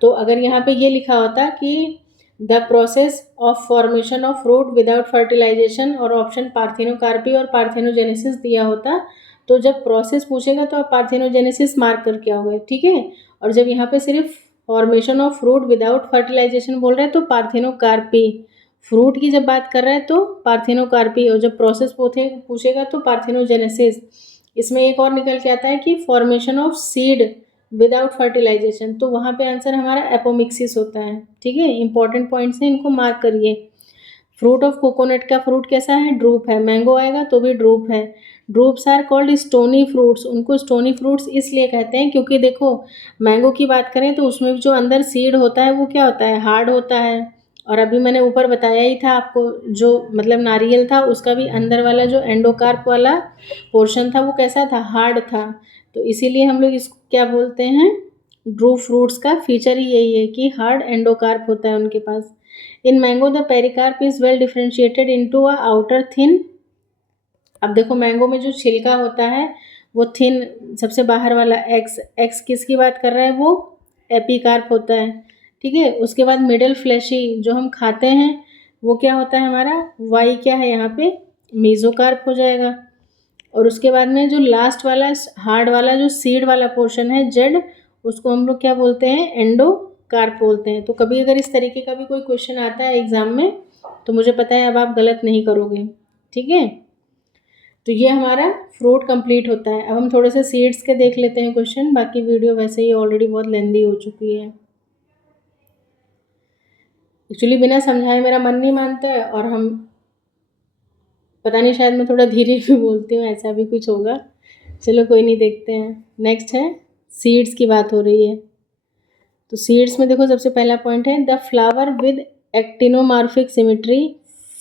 तो अगर यहाँ पे ये लिखा होता कि the process of formation of fruit without fertilization और ऑप्शन पार्थिनोकार्पी और पार्थिनोजेनेसिस दिया होता, तो जब प्रोसेस पूछेगा तो आप पार्थिनोजेनेसिस मार्क करके आओगे। ठीक है, और जब यहाँ पे सिर्फ formation of fruit without fertilization बोल रहे हैं तो पार्थिनोकार्पी, फ्रूट की जब बात कर रहे हैं तो पार्थिनोकार्पी, और जब प्रोसेस पूछेगा तो पार्थिनोजेनेसिस। इसमें एक और निकल के आता है कि formation of seed without fertilization, तो वहाँ पे आंसर हमारा एपोमिक्सिस होता है। ठीक है, इंपॉर्टेंट पॉइंट्स हैं, इनको मार्क करिए। फ्रूट ऑफ कोकोनट का फ्रूट कैसा है, ड्रूप है। मैंगो आएगा तो भी ड्रूप है। Droops are called stony fruits, उनको स्टोनी फ्रूट्स इसलिए कहते हैं क्योंकि देखो मैंगो की बात करें तो उसमें जो अंदर सीड होता है वो क्या होता है, हार्ड होता है। और अभी मैंने ऊपर बताया ही था आपको, जो मतलब नारियल था उसका भी अंदर वाला जो एंडोकार्प वाला पोर्शन था वो कैसा था, हार्ड था। तो इसीलिए हम लोग इसको क्या बोलते हैं, ड्रूप फ्रूट्स का फीचर ही यही है कि हार्ड एंडोकार्प होता है उनके पास। In mango the pericarp is well differentiated into a outer thin. अब देखो मैंगो में जो छिलका होता है वो थिन, सबसे बाहर वाला एक्स, एक्स किसकी बात कर रहा है, वो एपिकार्प होता है। ठीक है, उसके बाद मिडल फ्लैशी जो हम खाते हैं वो क्या होता है हमारा, वाई क्या है यहाँ पे, मेसोकार्प हो जाएगा। और उसके बाद में जो लास्ट वाला हार्ड वाला जो सीड वाला पोर्शन है जेड, उसको हम लोग क्या बोलते हैं, एंडोकार्प बोलते हैं। तो कभी अगर इस तरीके का भी कोई क्वेश्चन आता है एग्जाम में तो मुझे पता है अब आप गलत नहीं करोगे। ठीक है, तो ये हमारा फ्रूट कंप्लीट होता है। अब हम थोड़े से सीड्स के देख लेते हैं क्वेश्चन, बाकी वीडियो वैसे ही ऑलरेडी बहुत लेंदी हो चुकी है। एक्चुअली बिना समझाए मेरा मन नहीं मानता है, और हम पता नहीं शायद मैं थोड़ा धीरे भी बोलती हूँ, ऐसा भी कुछ होगा। चलो कोई नहीं, देखते हैं। नेक्स्ट है सीड्स की बात हो रही है, तो सीड्स में देखो सबसे पहला पॉइंट है the flower with actinomorphic symmetry,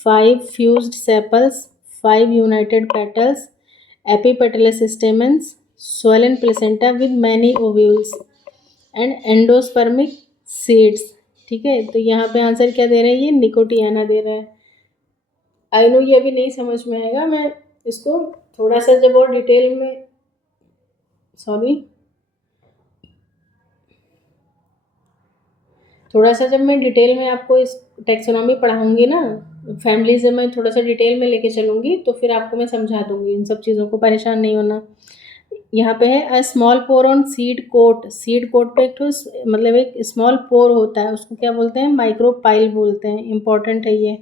5 fused sepals, 5 United petals, epipetalous stamens, swollen placenta with many ovules and endospermic seeds. ठीक है, तो यहाँ पे आंसर क्या दे रहा है, ये निकोटियाना दे रहा है। आई नो ये भी नहीं समझ में आएगा, मैं इसको थोड़ा सा जब और डिटेल में, सॉरी, थोड़ा सा जब मैं डिटेल में आपको इस टेक्सोनॉमी पढ़ाऊंगी ना, फैमिली से मैं थोड़ा सा डिटेल में लेके चलूँगी तो फिर आपको मैं समझा दूँगी इन सब चीज़ों को, परेशान नहीं होना। यहाँ पे है a small pore on seed coat, seed coat पे एक तो मतलब एक स्मॉल पोर होता है, उसको क्या बोलते हैं, माइक्रोपाइल बोलते हैं। इंपॉर्टेंट है ये।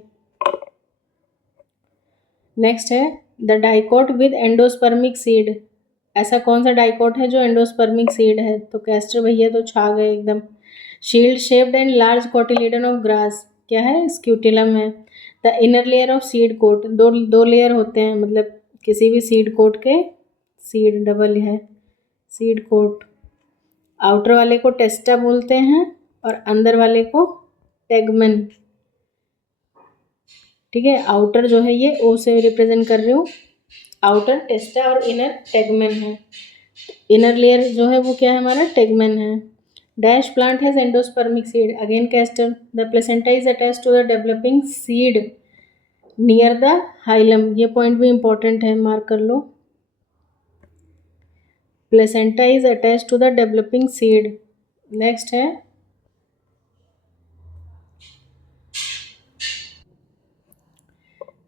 नेक्स्ट है the dicot with endospermic seed. ऐसा कौन सा डाइकोट है जो एंडोस्पर्मिक सीड है, तो कैस्टर भैया तो छा गए एकदम। Shield shaped and large cotyledon of grass, क्या है, स्क्यूटिलम है। The inner layer of seed coat, दो लेयर होते हैं, मतलब किसी भी सीड कोट के, सीड डबल है, सीड कोट। आउटर वाले को टेस्टा बोलते हैं और अंदर वाले को टेगमेन। ठीक है, आउटर जो है ये ओ से रिप्रेजेंट कर रही हूँ, आउटर टेस्टा और इनर टेगमेन है। इनर लेयर जो है वो क्या है हमारा, टेगमेन है। Dash plant has endospermic seed, again castor. The placenta is attach to the developing seed near the hilum, ये पॉइंट भी इंपॉर्टेंट है, मार्क कर लो। Placenta is attach to the developing seed. Next है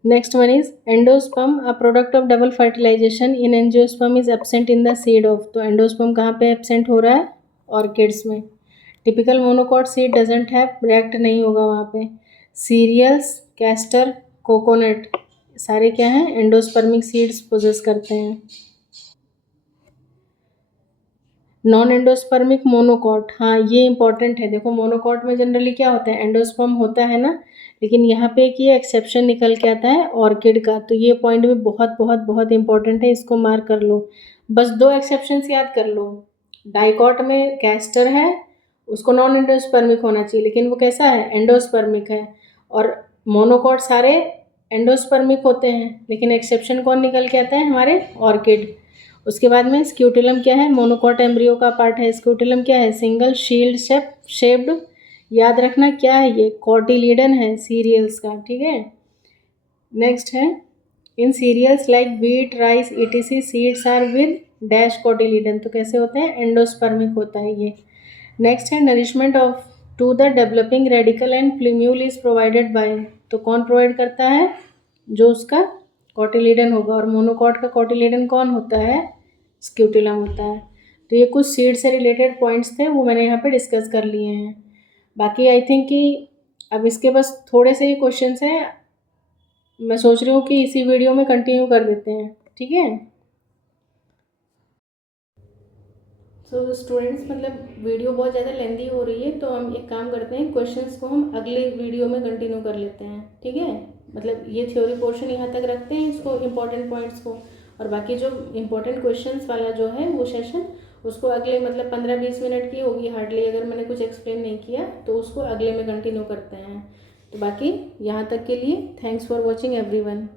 next one is endosperm, a product of double fertilization in angiosperm is absent in the seed of. तो endosperm कहाँ पे absent हो रहा है? ऑर्किड्स में। Typical monocot seed doesn't have, react नहीं होगा वहाँ पे। सीरियल्स, कैस्टर, कोकोनट सारे क्या हैं? एंडोस्पर्मिक सीड्स पोजेस करते हैं। नॉन एंडोस्पर्मिक मोनोकॉट, हाँ ये इंपॉर्टेंट है। देखो मोनोकॉट में जनरली क्या होता है? एंडोस्पर्म होता है ना, लेकिन यहाँ पे एक ये एक्सेप्शन निकल के आता है ऑर्किड का। तो ये पॉइंट भी बहुत बहुत बहुत इंपॉर्टेंट है, इसको मार्क कर लो। बस दो एक्सेप्शंस याद कर लो। डाइकॉट में कैस्टर है, उसको नॉन एंडोस्पर्मिक होना चाहिए, लेकिन वो कैसा है? एंडोस्पर्मिक है। और मोनोकॉट सारे एंडोस्पर्मिक होते हैं, लेकिन एक्सेप्शन कौन निकल के आता है? हमारे ऑर्किड। उसके बाद में स्क्यूटिलम क्या है? मोनोकॉट एम्ब्रियो का पार्ट है। स्क्यूटिलम क्या है? Single shield shaped. याद रखना क्या है ये? कॉटिलीडन है सीरियल्स का, ठीक है। नेक्स्ट है in cereals like wheat, rice, ETC seeds are with dash cotyledon. तो कैसे होते हैं? एंडोस्पर्मिक होता है ये। नेक्स्ट है nourishment of to the developing radicle and plumule is provided by. तो कौन प्रोवाइड करता है? जो उसका कॉटिलीडन होगा। और मोनोकॉट का कॉटिलीडन कौन होता है? स्क्यूटिलम होता है। तो ये कुछ सीड से रिलेटेड पॉइंट्स थे, वो मैंने यहाँ पे डिस्कस कर लिए हैं। बाकी आई थिंक कि अब इसके बस थोड़े से ही क्वेश्चंस हैं, मैं सोच रही हूँ कि इसी वीडियो में कंटिन्यू कर देते हैं, ठीक है। सो स्टूडेंट्स, मतलब वीडियो बहुत ज़्यादा लेंदी हो रही है, तो हम एक काम करते हैं, क्वेश्चंस को हम अगले वीडियो में कंटिन्यू कर लेते हैं, ठीक है। मतलब ये थ्योरी पोर्शन यहाँ तक रखते हैं, इसको इम्पॉर्टेंट पॉइंट्स को, और बाकी जो इम्पोर्टेंट क्वेश्चंस वाला जो है वो सेशन, उसको अगले मतलब 15-20 मिनट की होगी हार्डली, अगर मैंने कुछ एक्सप्लेन नहीं किया तो उसको अगले में कंटिन्यू करते हैं। तो बाकी यहाँ तक के लिए थैंक्स फॉर वॉचिंग एवरीवन।